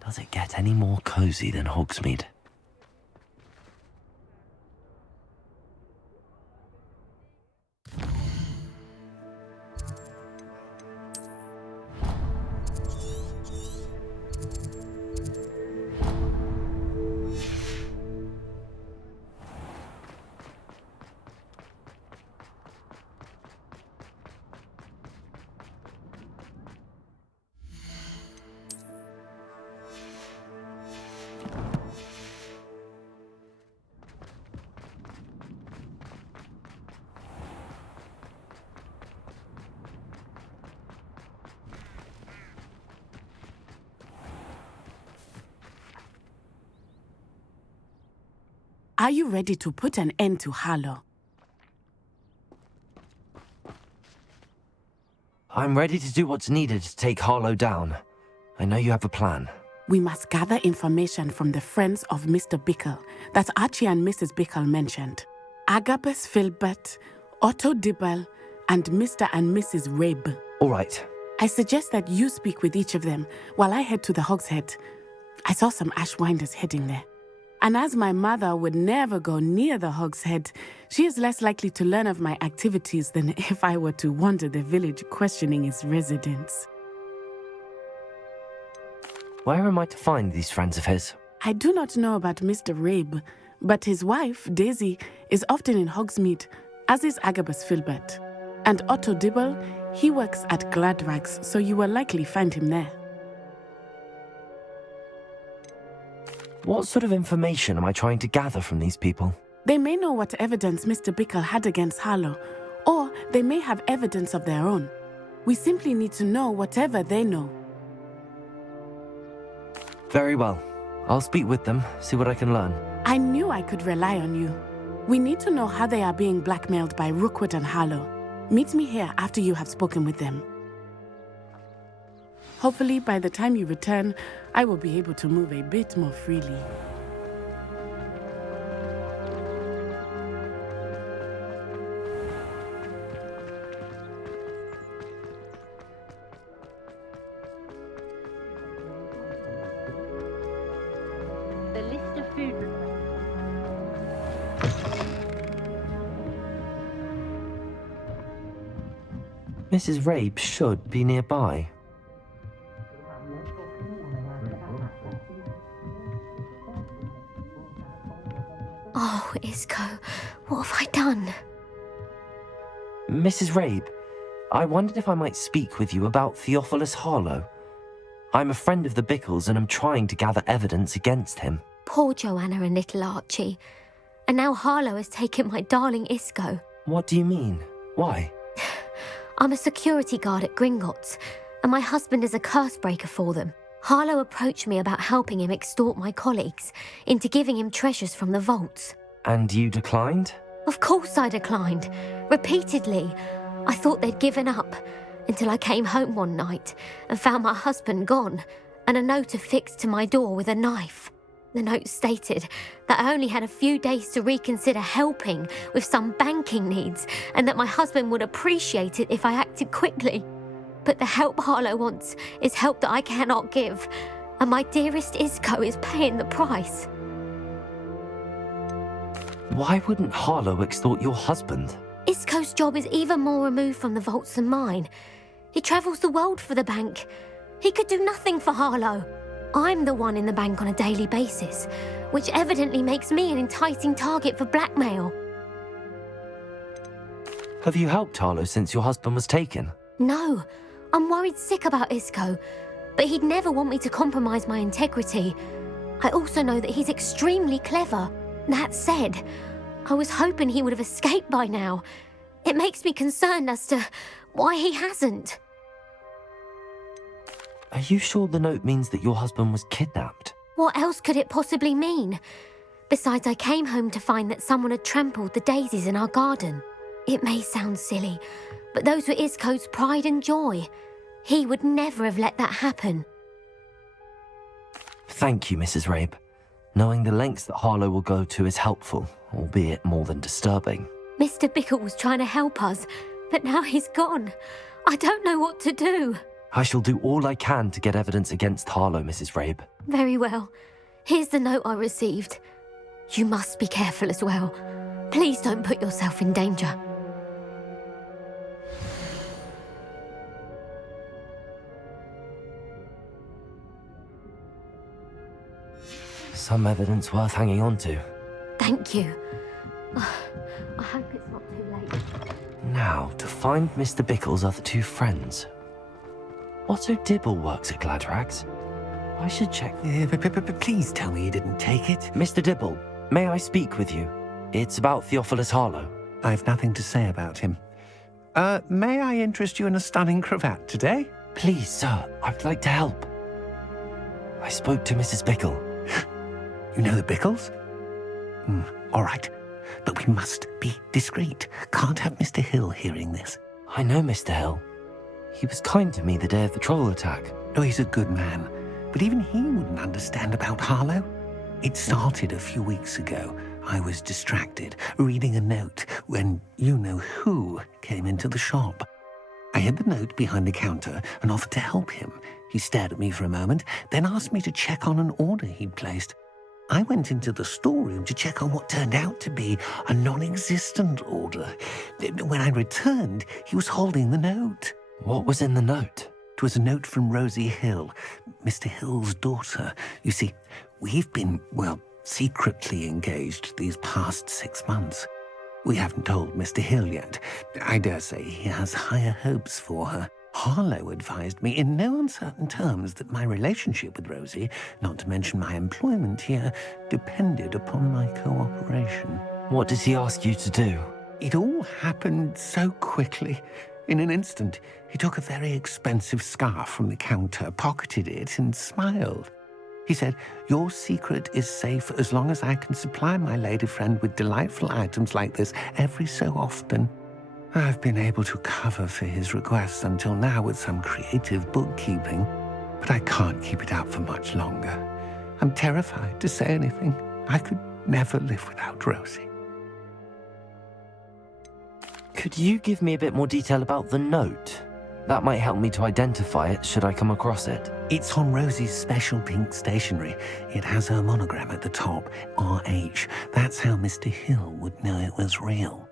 Does it get any more cozy than Hogsmeade? Are you ready to put an end to Harlow? I'm ready to do what's needed to take Harlow down. I know you have a plan. We must gather information from the friends of Mr. Bickle that Archie and Mrs. Bickle mentioned. Agabus Filbert, Otto Dibble, and Mr. and Mrs. Rabe. All right. I suggest that you speak with each of them while I head to the Hogshead. I saw some Ashwinders heading there. And as my mother would never go near the Hogshead, she is less likely to learn of my activities than if I were to wander the village questioning its residents. Where am I to find these friends of his? I do not know about Mr. Rabe, but his wife, Daisy, is often in Hogsmeade, as is Agabus Filbert. And Otto Dibble, he works at Gladrags, so you will likely find him there. What sort of information am I trying to gather from these people? They may know what evidence Mr. Bickle had against Harlow, or they may have evidence of their own. We simply need to know whatever they know. Very well. I'll speak with them, see what I can learn. I knew I could rely on you. We need to know how they are being blackmailed by Rookwood and Harlow. Meet me here after you have spoken with them. Hopefully, by the time you return, I will be able to move a bit more freely. The list of food. Mrs. Rabe should be nearby. Oh, Isco, what have I done? Mrs. Rabe, I wondered if I might speak with you about Theophilus Harlow. I'm a friend of the Bickles and I'm trying to gather evidence against him. Poor Joanna and little Archie. And now Harlow has taken my darling Isco. What do you mean? Why? I'm a security guard at Gringotts, and my husband is a curse breaker for them. Harlow approached me about helping him extort my colleagues into giving him treasures from the vaults. And you declined? Of course I declined. Repeatedly. I thought they'd given up, until I came home one night and found my husband gone, and a note affixed to my door with a knife. The note stated that I only had a few days to reconsider helping with some banking needs and that my husband would appreciate it if I acted quickly. But the help Harlow wants is help that I cannot give, and my dearest Isco is paying the price. Why wouldn't Harlow extort your husband? Isco's job is even more removed from the vaults than mine. He travels the world for the bank. He could do nothing for Harlow. I'm the one in the bank on a daily basis, which evidently makes me an enticing target for blackmail. Have you helped Harlow since your husband was taken? No, I'm worried sick about Isco, but he'd never want me to compromise my integrity. I also know that he's extremely clever. That said, I was hoping he would have escaped by now. It makes me concerned as to why he hasn't. Are you sure the note means that your husband was kidnapped? What else could it possibly mean? Besides, I came home to find that someone had trampled the daisies in our garden. It may sound silly, but those were Isco's pride and joy. He would never have let that happen. Thank you, Mrs. Rabe. Knowing the lengths that Harlow will go to is helpful, albeit more than disturbing. Mr. Bickle was trying to help us, but now he's gone. I don't know what to do. I shall do all I can to get evidence against Harlow, Mrs. Rabe. Very well. Here's the note I received. You must be careful as well. Please don't put yourself in danger. Some evidence worth hanging on to. Thank you. I hope it's not too late. Now, to find Mr. Bickle's other two friends. Otto Dibble works at Gladrags. I should check. Please tell me you didn't take it. Mr. Dibble, may I speak with you? It's about Theophilus Harlow. I've nothing to say about him. May I interest you in a stunning cravat today? Please, sir, I'd like to help. I spoke to Mrs. Bickle. You know the Bickles? All right, but we must be discreet. Can't have Mr. Hill hearing this. I know Mr. Hill. He was kind to me the day of the troll attack. Oh, he's a good man, but even he wouldn't understand about Harlow. It started a few weeks ago. I was distracted, reading a note, when you-know-who came into the shop. I hid the note behind the counter and offered to help him. He stared at me for a moment, then asked me to check on an order he'd placed. I went into the storeroom to check on what turned out to be a non-existent order. When I returned, he was holding the note. What was in the note? It was a note from Rosie Hill, Mr. Hill's daughter. You see, we've been, secretly engaged these past 6 months. We haven't told Mr. Hill yet. I dare say he has higher hopes for her. Harlow advised me in no uncertain terms that my relationship with Rosie, not to mention my employment here, depended upon my cooperation. What does he ask you to do? It all happened so quickly. In an instant, he took a very expensive scarf from the counter, pocketed it, and smiled. He said, "Your secret is safe as long as I can supply my lady friend with delightful items like this every so often." I've been able to cover for his requests until now with some creative bookkeeping, but I can't keep it up for much longer. I'm terrified to say anything. I could never live without Rosie. Could you give me a bit more detail about the note? That might help me to identify it should I come across it. It's on Rosie's special pink stationery. It has her monogram at the top, RH. That's how Mr. Hill would know it was real.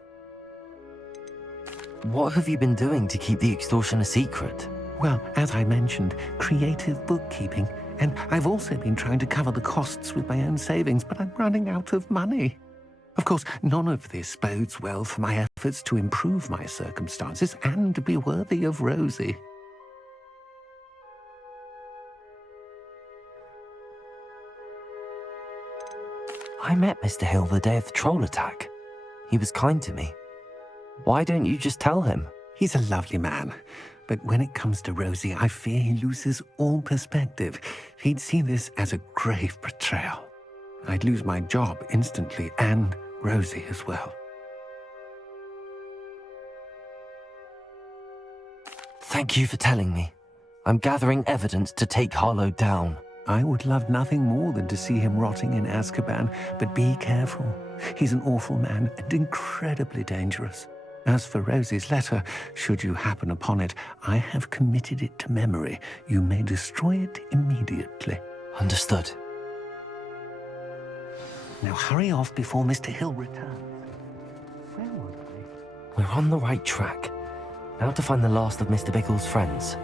What have you been doing to keep the extortion a secret? Well, as I mentioned, creative bookkeeping. And I've also been trying to cover the costs with my own savings, but I'm running out of money. Of course, none of this bodes well for my efforts to improve my circumstances and to be worthy of Rosie. I met Mr. Hill the day of the troll attack. He was kind to me. Why don't you just tell him? He's a lovely man, but when it comes to Rosie, I fear he loses all perspective. He'd see this as a grave betrayal. I'd lose my job instantly, and Rosie as well. Thank you for telling me. I'm gathering evidence to take Harlow down. I would love nothing more than to see him rotting in Azkaban, but be careful. He's an awful man and incredibly dangerous. As for Rosie's letter, should you happen upon it, I have committed it to memory. You may destroy it immediately. Understood. Now hurry off before Mr. Hill returns. We're on the right track. Now to find the last of Mr. Biggles' friends.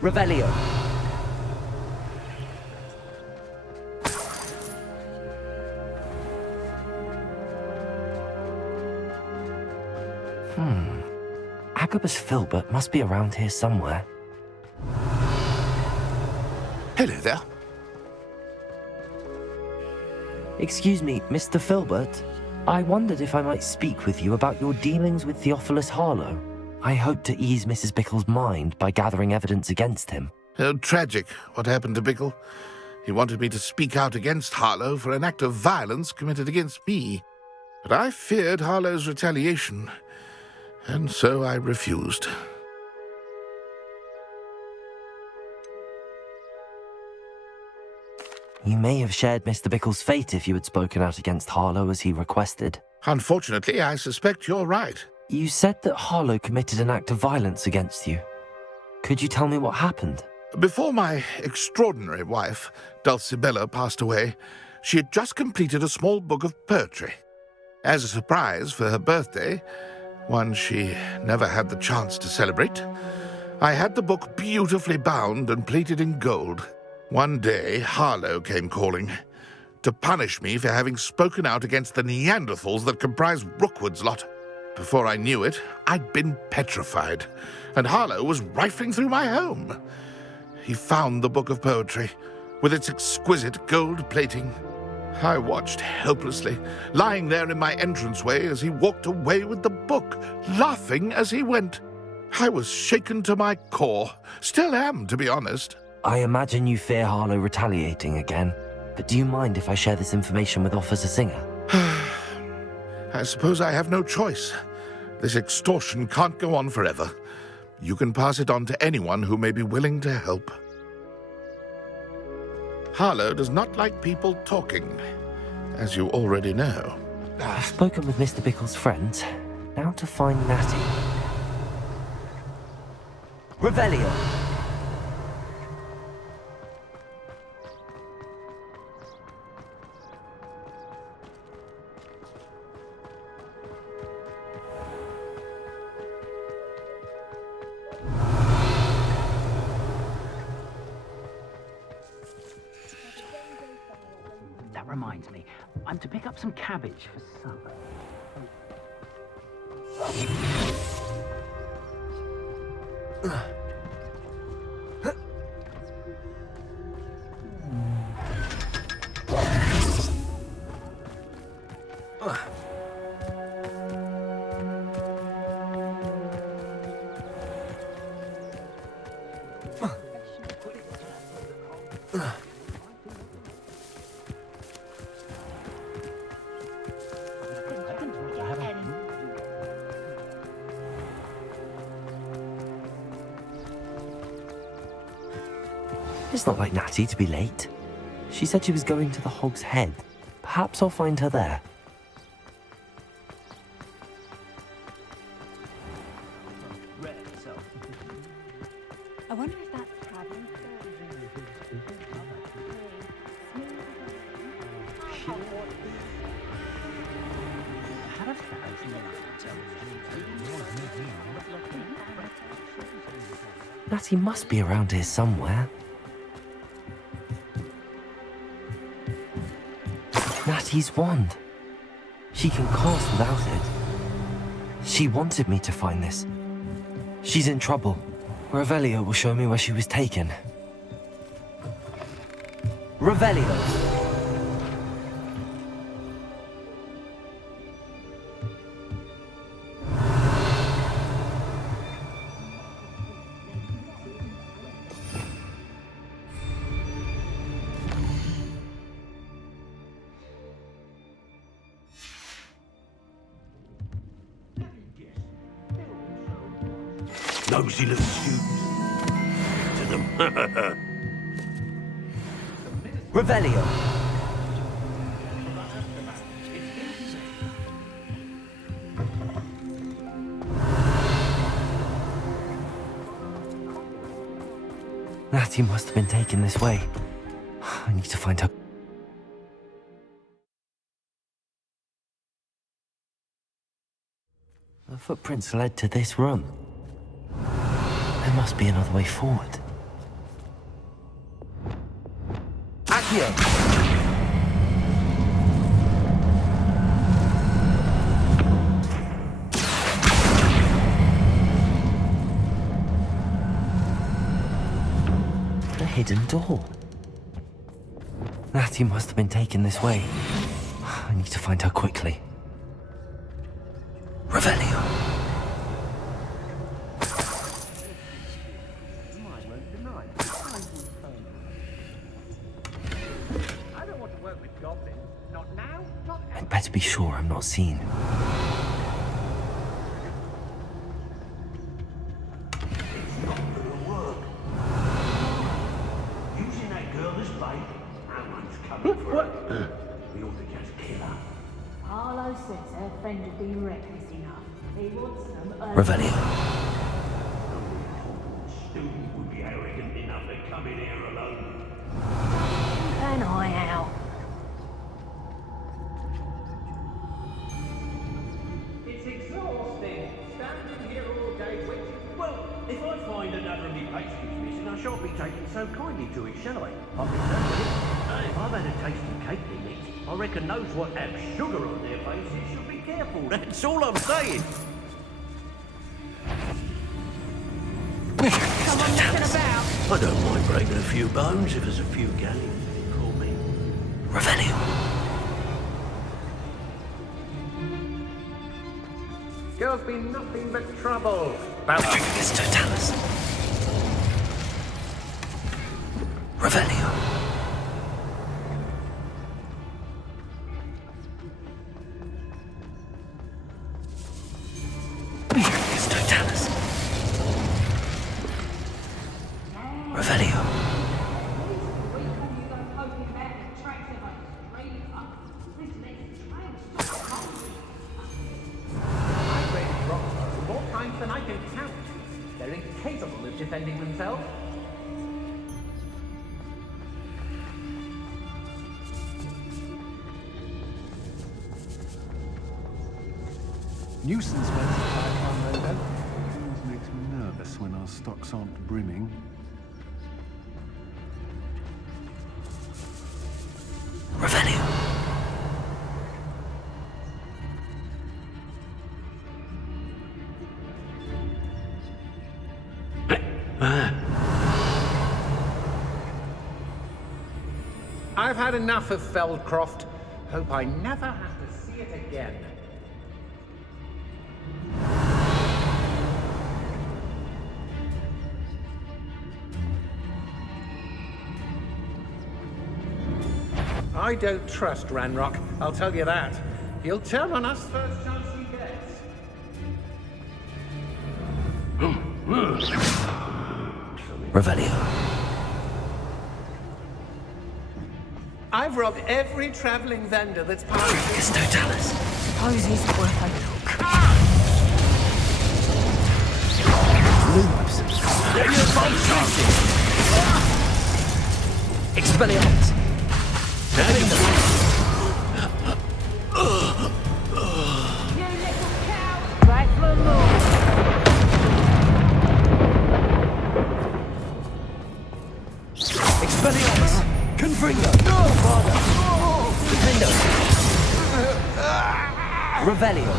Revelio. Agabus Filbert must be around here somewhere. Hello there. Excuse me, Mr. Filbert. I wondered if I might speak with you about your dealings with Theophilus Harlow. I hope to ease Mrs. Bickle's mind by gathering evidence against him. Oh, tragic what happened to Bickle. He wanted me to speak out against Harlow for an act of violence committed against me. But I feared Harlow's retaliation, and so I refused. You may have shared Mr. Bickle's fate if you had spoken out against Harlow as he requested. Unfortunately, I suspect you're right. You said that Harlow committed an act of violence against you. Could you tell me what happened? Before my extraordinary wife, Dulcibella, passed away, she had just completed a small book of poetry. As a surprise for her birthday, one she never had the chance to celebrate, I had the book beautifully bound and plated in gold. One day, Harlow came calling to punish me for having spoken out against the Neanderthals that comprise Rookwood's lot. Before I knew it, I'd been petrified, and Harlow was rifling through my home. He found the book of poetry, with its exquisite gold plating. I watched helplessly, lying there in my entranceway as he walked away with the book, laughing as he went. I was shaken to my core. Still am, to be honest. I imagine you fear Harlow retaliating again, but do you mind if I share this information with Officer Singer? I suppose I have no choice. This extortion can't go on forever. You can pass it on to anyone who may be willing to help. Harlow does not like people talking, as you already know. I've spoken with Mr. Bickle's friends. Now to find Natty. Revelio! That reminds me, I'm to pick up some cabbage for supper. It's not like Natty to be late. She said she was going to the Hog's Head. Perhaps I'll find her there. I wonder if that's traveling. Natty must be around here somewhere. Natty's wand. She can cast without it. She wanted me to find this. She's in trouble. Revelio will show me where she was taken. Revelio! nosy little students. To them. Revelio. Natty must have been taken this way. I need to find her. The footprints led to this room. There must be another way forward. Accio! A hidden door. Natty must have been taken this way. I need to find her quickly. Revelio. I don't want to work with goblins. Not now, not ever. I'd better be sure I'm not seen. Using that girl as bait. No one's coming for her. We ought to just kill her. Arlo says her friend would be reckless enough. He wants them. Revelio. Student would be arrogant enough to come in here alone. Keep an eye out. It's exhausting, standing here all day waiting. Well, if I find another of me pastries missing, I shan't be taking so kindly to it, shall I? I'll return with it. Hey, I've had a tasty cake they mix. I reckon those what have sugar on their faces should be careful. That's all I'm saying. Come on, knocking about. I don't mind breaking a few bones if there's a few galleons for me. Revelio. Girls be nothing but trouble. This totalis. Revelio. This totalis. Revelio. I've raided Roxburgh more times than I can count. They're incapable of defending themselves. Nuisance waste, I can't know that. Always makes me nervous when our stocks aren't brimming. Revelio. I've had enough of Feldcroft. Hope I never have to see it again. I don't trust Ranrock, I'll tell you that. He'll turn on us first chance he gets. Revelio. I've robbed every traveling vendor that's passed. It's totalis. Suppose he's worth a look. Lumos. Expelliarmus. Right for a move. Expelliarmus. Confringo. Father. Defendo. Revelio.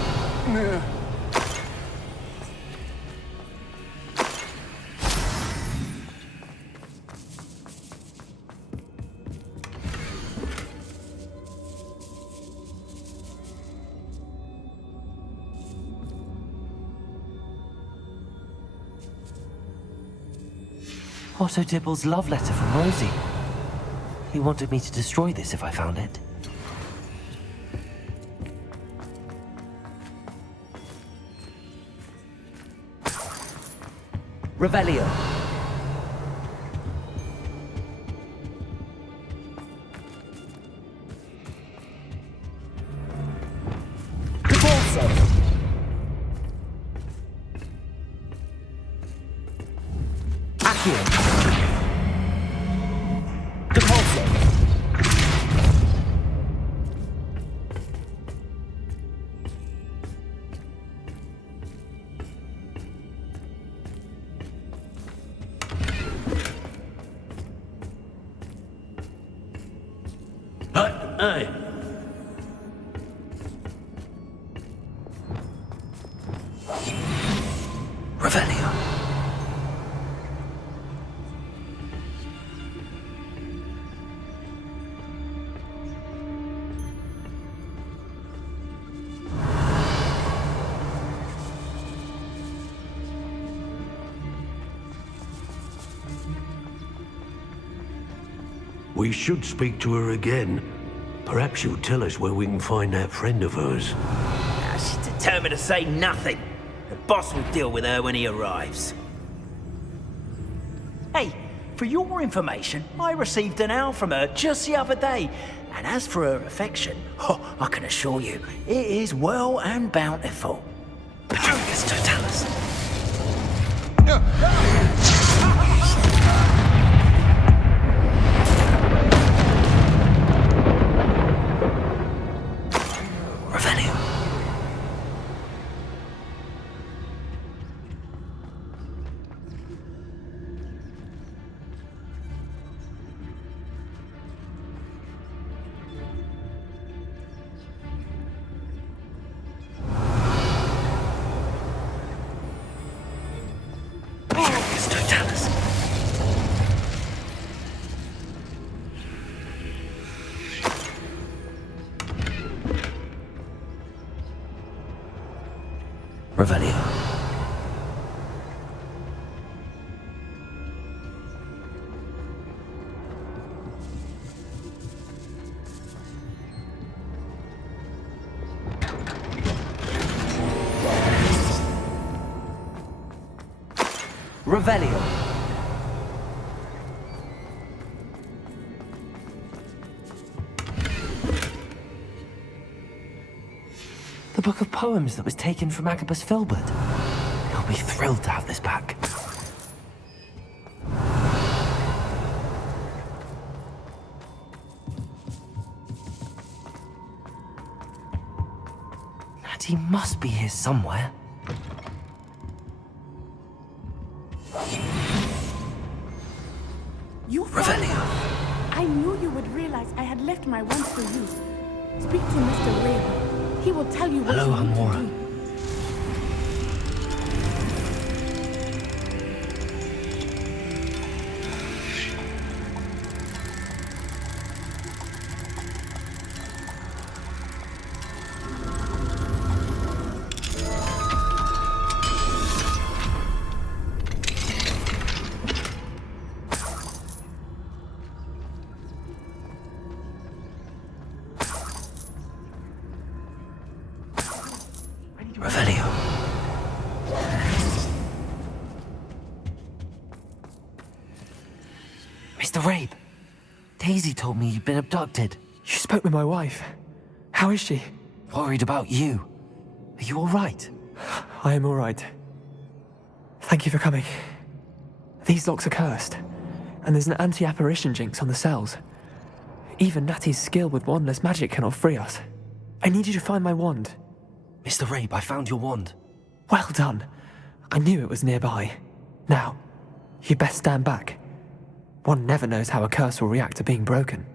Otto Dibble's love letter from Rosie. He wanted me to destroy this if I found it. Revelio. Hey. Revelio. We should speak to her again. Perhaps she'll tell us where we can find that friend of hers. She's determined to say nothing. The boss will deal with her when he arrives. Hey, for your information, I received an owl from her just the other day. And as for her affection, I can assure you, it is well and bountiful. Petronius Totalis. Revelio. Petronius Totalis. Revelio. Revelio. The book of poems that was taken from Agabus Filbert. He'll be thrilled to have this back. Natty must be here somewhere. You Revelio. I knew you would realize I had left my wand for you. Speak to Mr. Ray. He will tell you what Hello, you need Amora. to do. Revelio. Mr. Rabe, Daisy told me you'd been abducted. You spoke with my wife. How is she? Worried about you. Are you all right? I am all right. Thank you for coming. These locks are cursed, and there's an anti-apparition jinx on the cells. Even Natty's skill with wandless magic cannot free us. I need you to find my wand. Mr. Rabe, I found your wand. Well done. I knew it was nearby. Now, you best stand back. One never knows how a curse will react to being broken.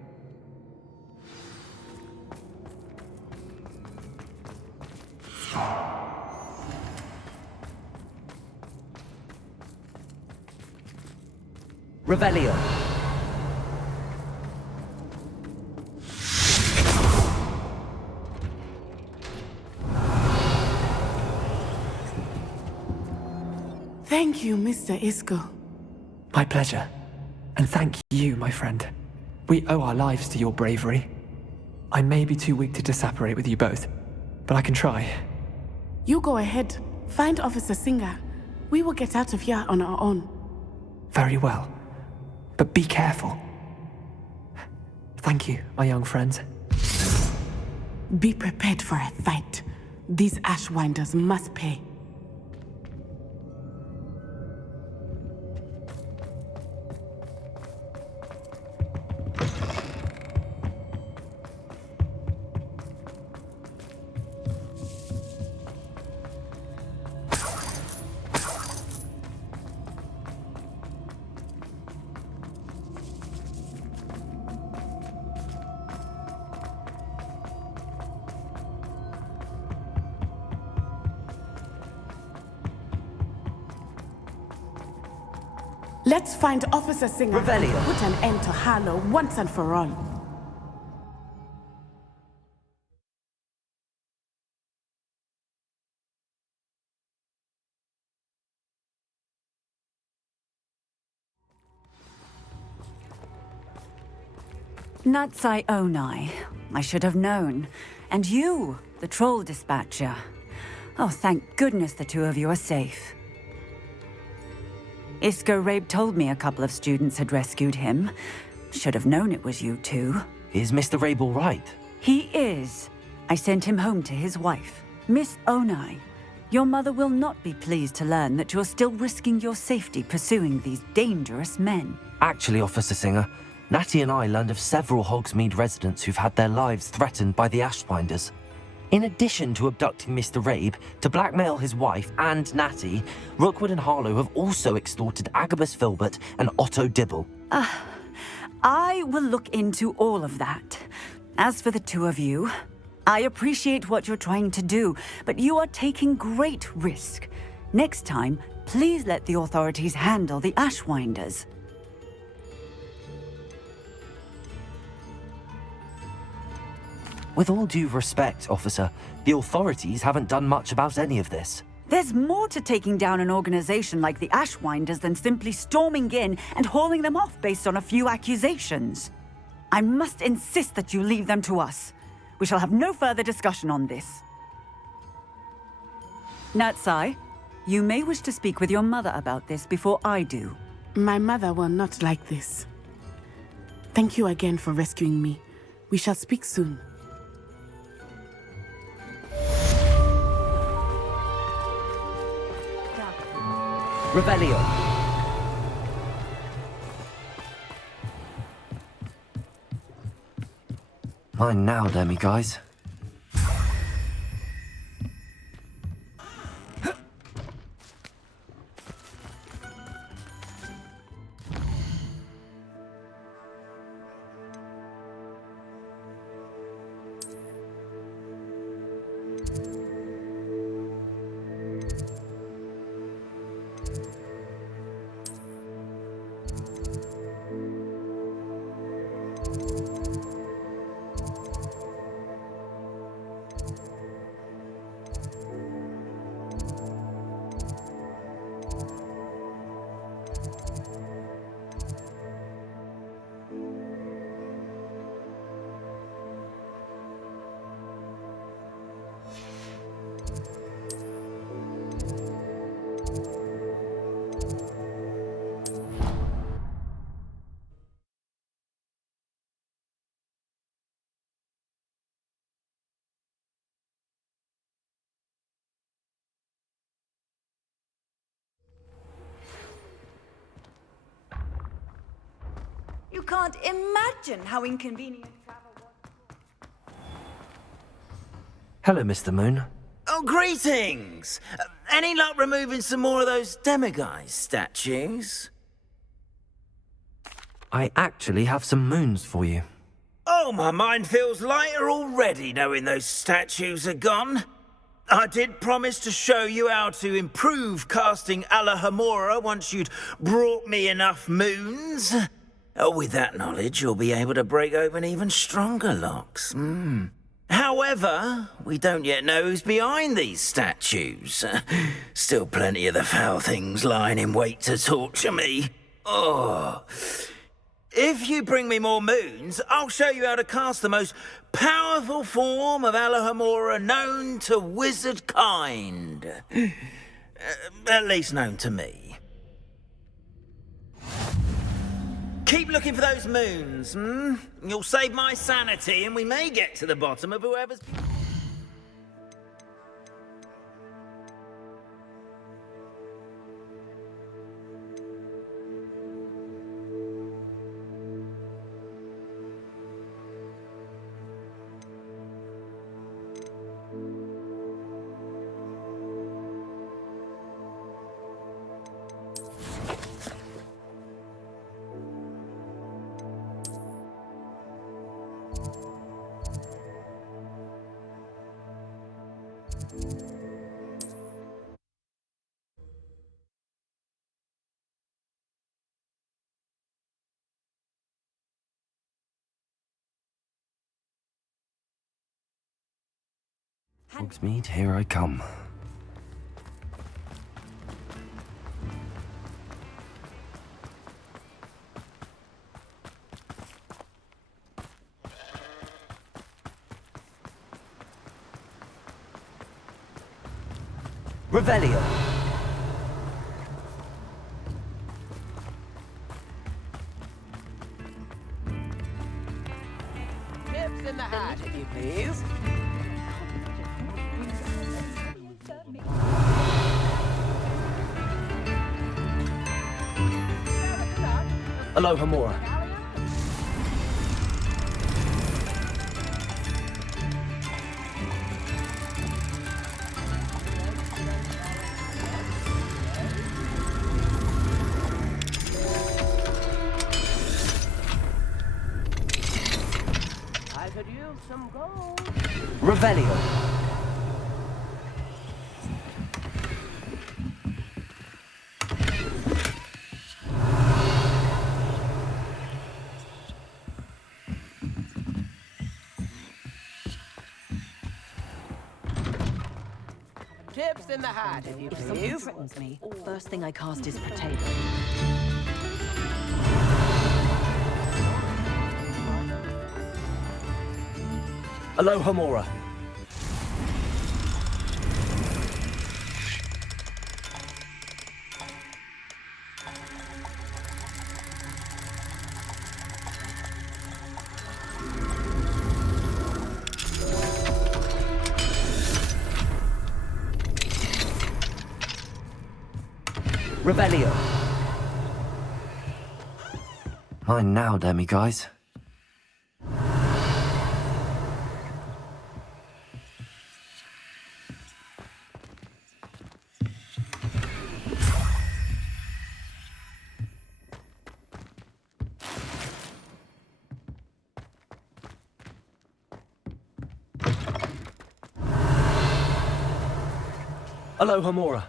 Revelio. Thank you, Mr. Isco. My pleasure. And thank you, my friend. We owe our lives to your bravery. I may be too weak to disapparate with you both, but I can try. You go ahead. Find Officer Singer. We will get out of here on our own. Very well. But be careful. Thank you, my young friends. Be prepared for a fight. These Ashwinders must pay. Let's find Officer Singer Revelio. and put an end to Harlow once and for all. Natsai Onai. I should have known. And you, the troll dispatcher. Oh, thank goodness the two of you are safe. Isco Rabe told me a couple of students had rescued him. Should have known it was you two. Is Mr. Rabe all right? He is. I sent him home to his wife. Miss Onai, your mother will not be pleased to learn that you're still risking your safety pursuing these dangerous men. Actually, Officer Singer, Natty and I learned of several Hogsmeade residents who've had their lives threatened by the Ashwinders. In addition to abducting Mr. Rabe to blackmail his wife and Natty, Rookwood and Harlow have also extorted Agabus Filbert and Otto Dibble. I will look into all of that. As for the two of you, I appreciate what you're trying to do, but you are taking great risk. Next time, please let the authorities handle the Ashwinders. With all due respect, officer, the authorities haven't done much about any of this. There's more to taking down an organization like the Ashwinders than simply storming in and hauling them off based on a few accusations. I must insist that you leave them to us. We shall have no further discussion on this. Natsai, you may wish to speak with your mother about this before I do. My mother will not like this. Thank you again for rescuing me. We shall speak soon. Revelio. Mine now, Demi, guys. You can't imagine how inconvenient travel was. Hello, Mr. Moon. Oh, greetings! Any luck removing some more of those demiguise statues? I actually have some moons for you. Oh, my mind feels lighter already knowing those statues are gone. I did promise to show you how to improve casting Alahamora once you'd brought me enough moons. With that knowledge, you'll be able to break open even stronger locks. However, we don't yet know who's behind these statues. Still plenty of the foul things lying in wait to torture me. Oh. If you bring me more moons, I'll show you how to cast the most powerful form of Alahamora known to wizard kind. At least known to me. Keep looking for those moons, hmm? You'll save my sanity, and we may get to the bottom of whoever's... Hogsmeade, here I come. Revelio. Tips in the hat, if you please. Aloha Mora. I could use some gold. Revelio. Tips in the hat, if you If something please. threatens me, first thing I cast is potato. Aloha Mora. Revelio. Fine now, demi guys. Aloha Mora.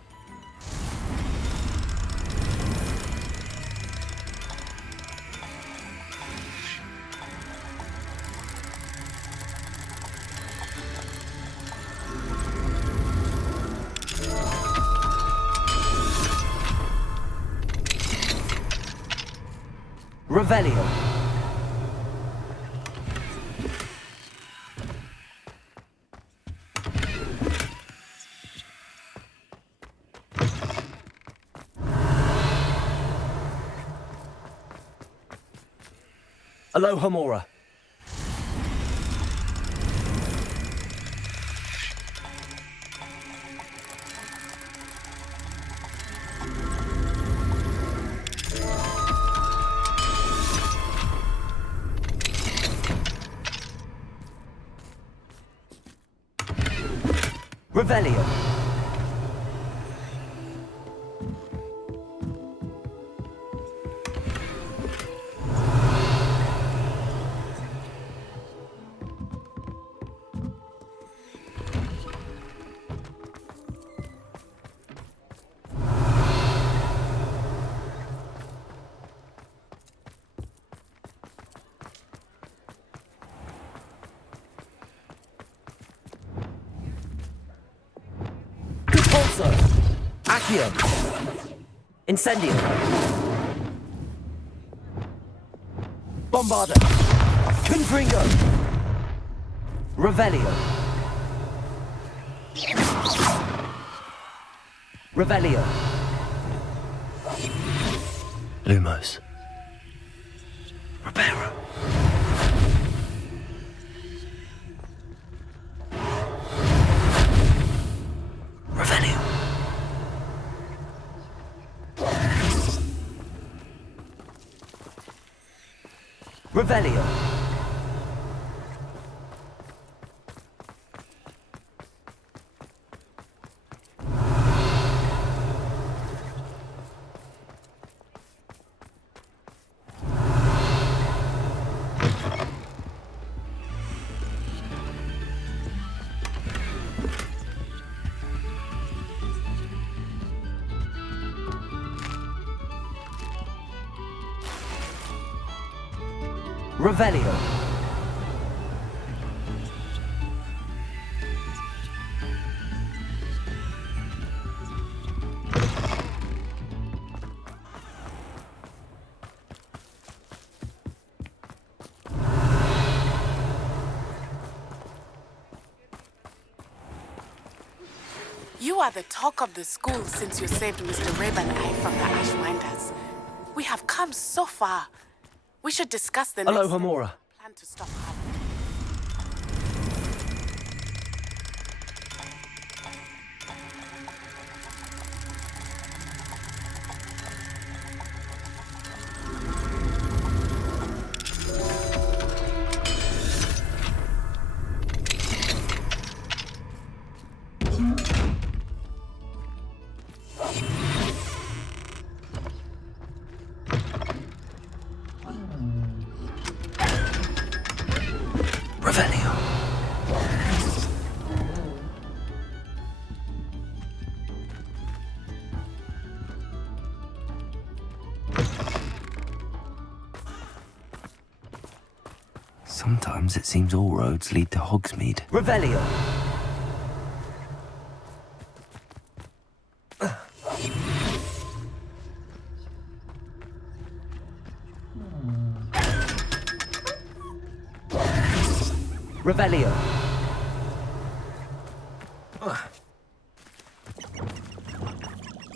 Revelio. Aloha Mora. Revelio. Repulsor. Accio. Incendio. Bombarder. Confringo. Revelio. Revelio. Lumos. Reparo. Revelio. Revelio. Revelio. You are the talk of the school since you saved Mr. Rib and I from the Ashwinders. We have come so far. We should discuss the Hello, next Hamora. plan to stop harm. Revelio. Sometimes it seems all roads lead to Hogsmeade. Revelio. Revelio.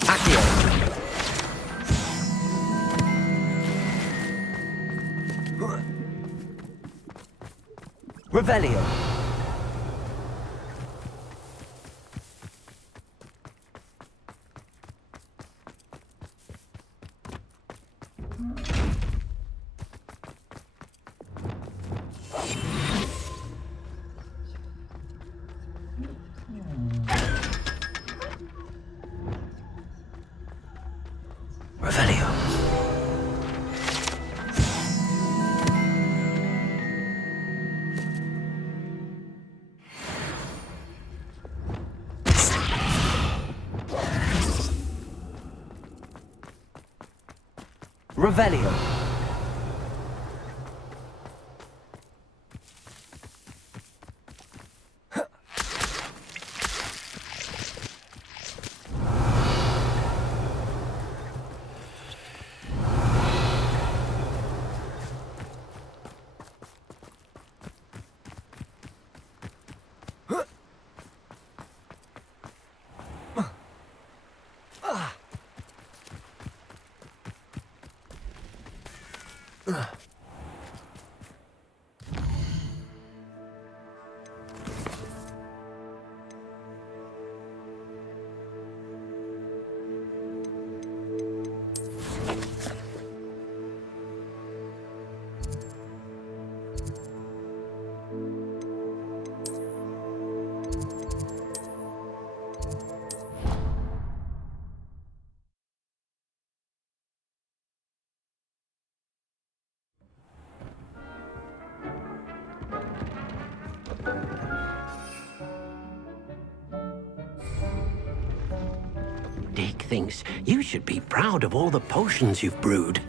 Accio. Revelio. Revelio. Revelio. Dick thinks you should be proud of all the potions you've brewed.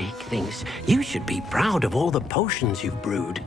Dick thinks you should be proud of all the potions you've brewed.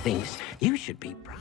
things. You should be proud.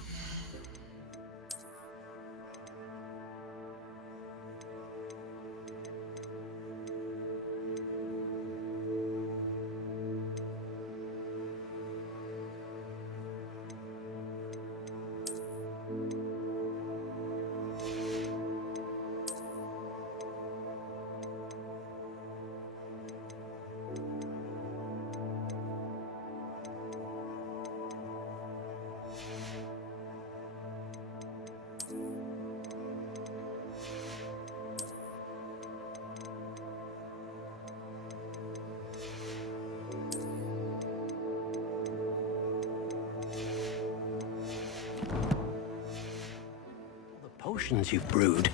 Potions you've brewed.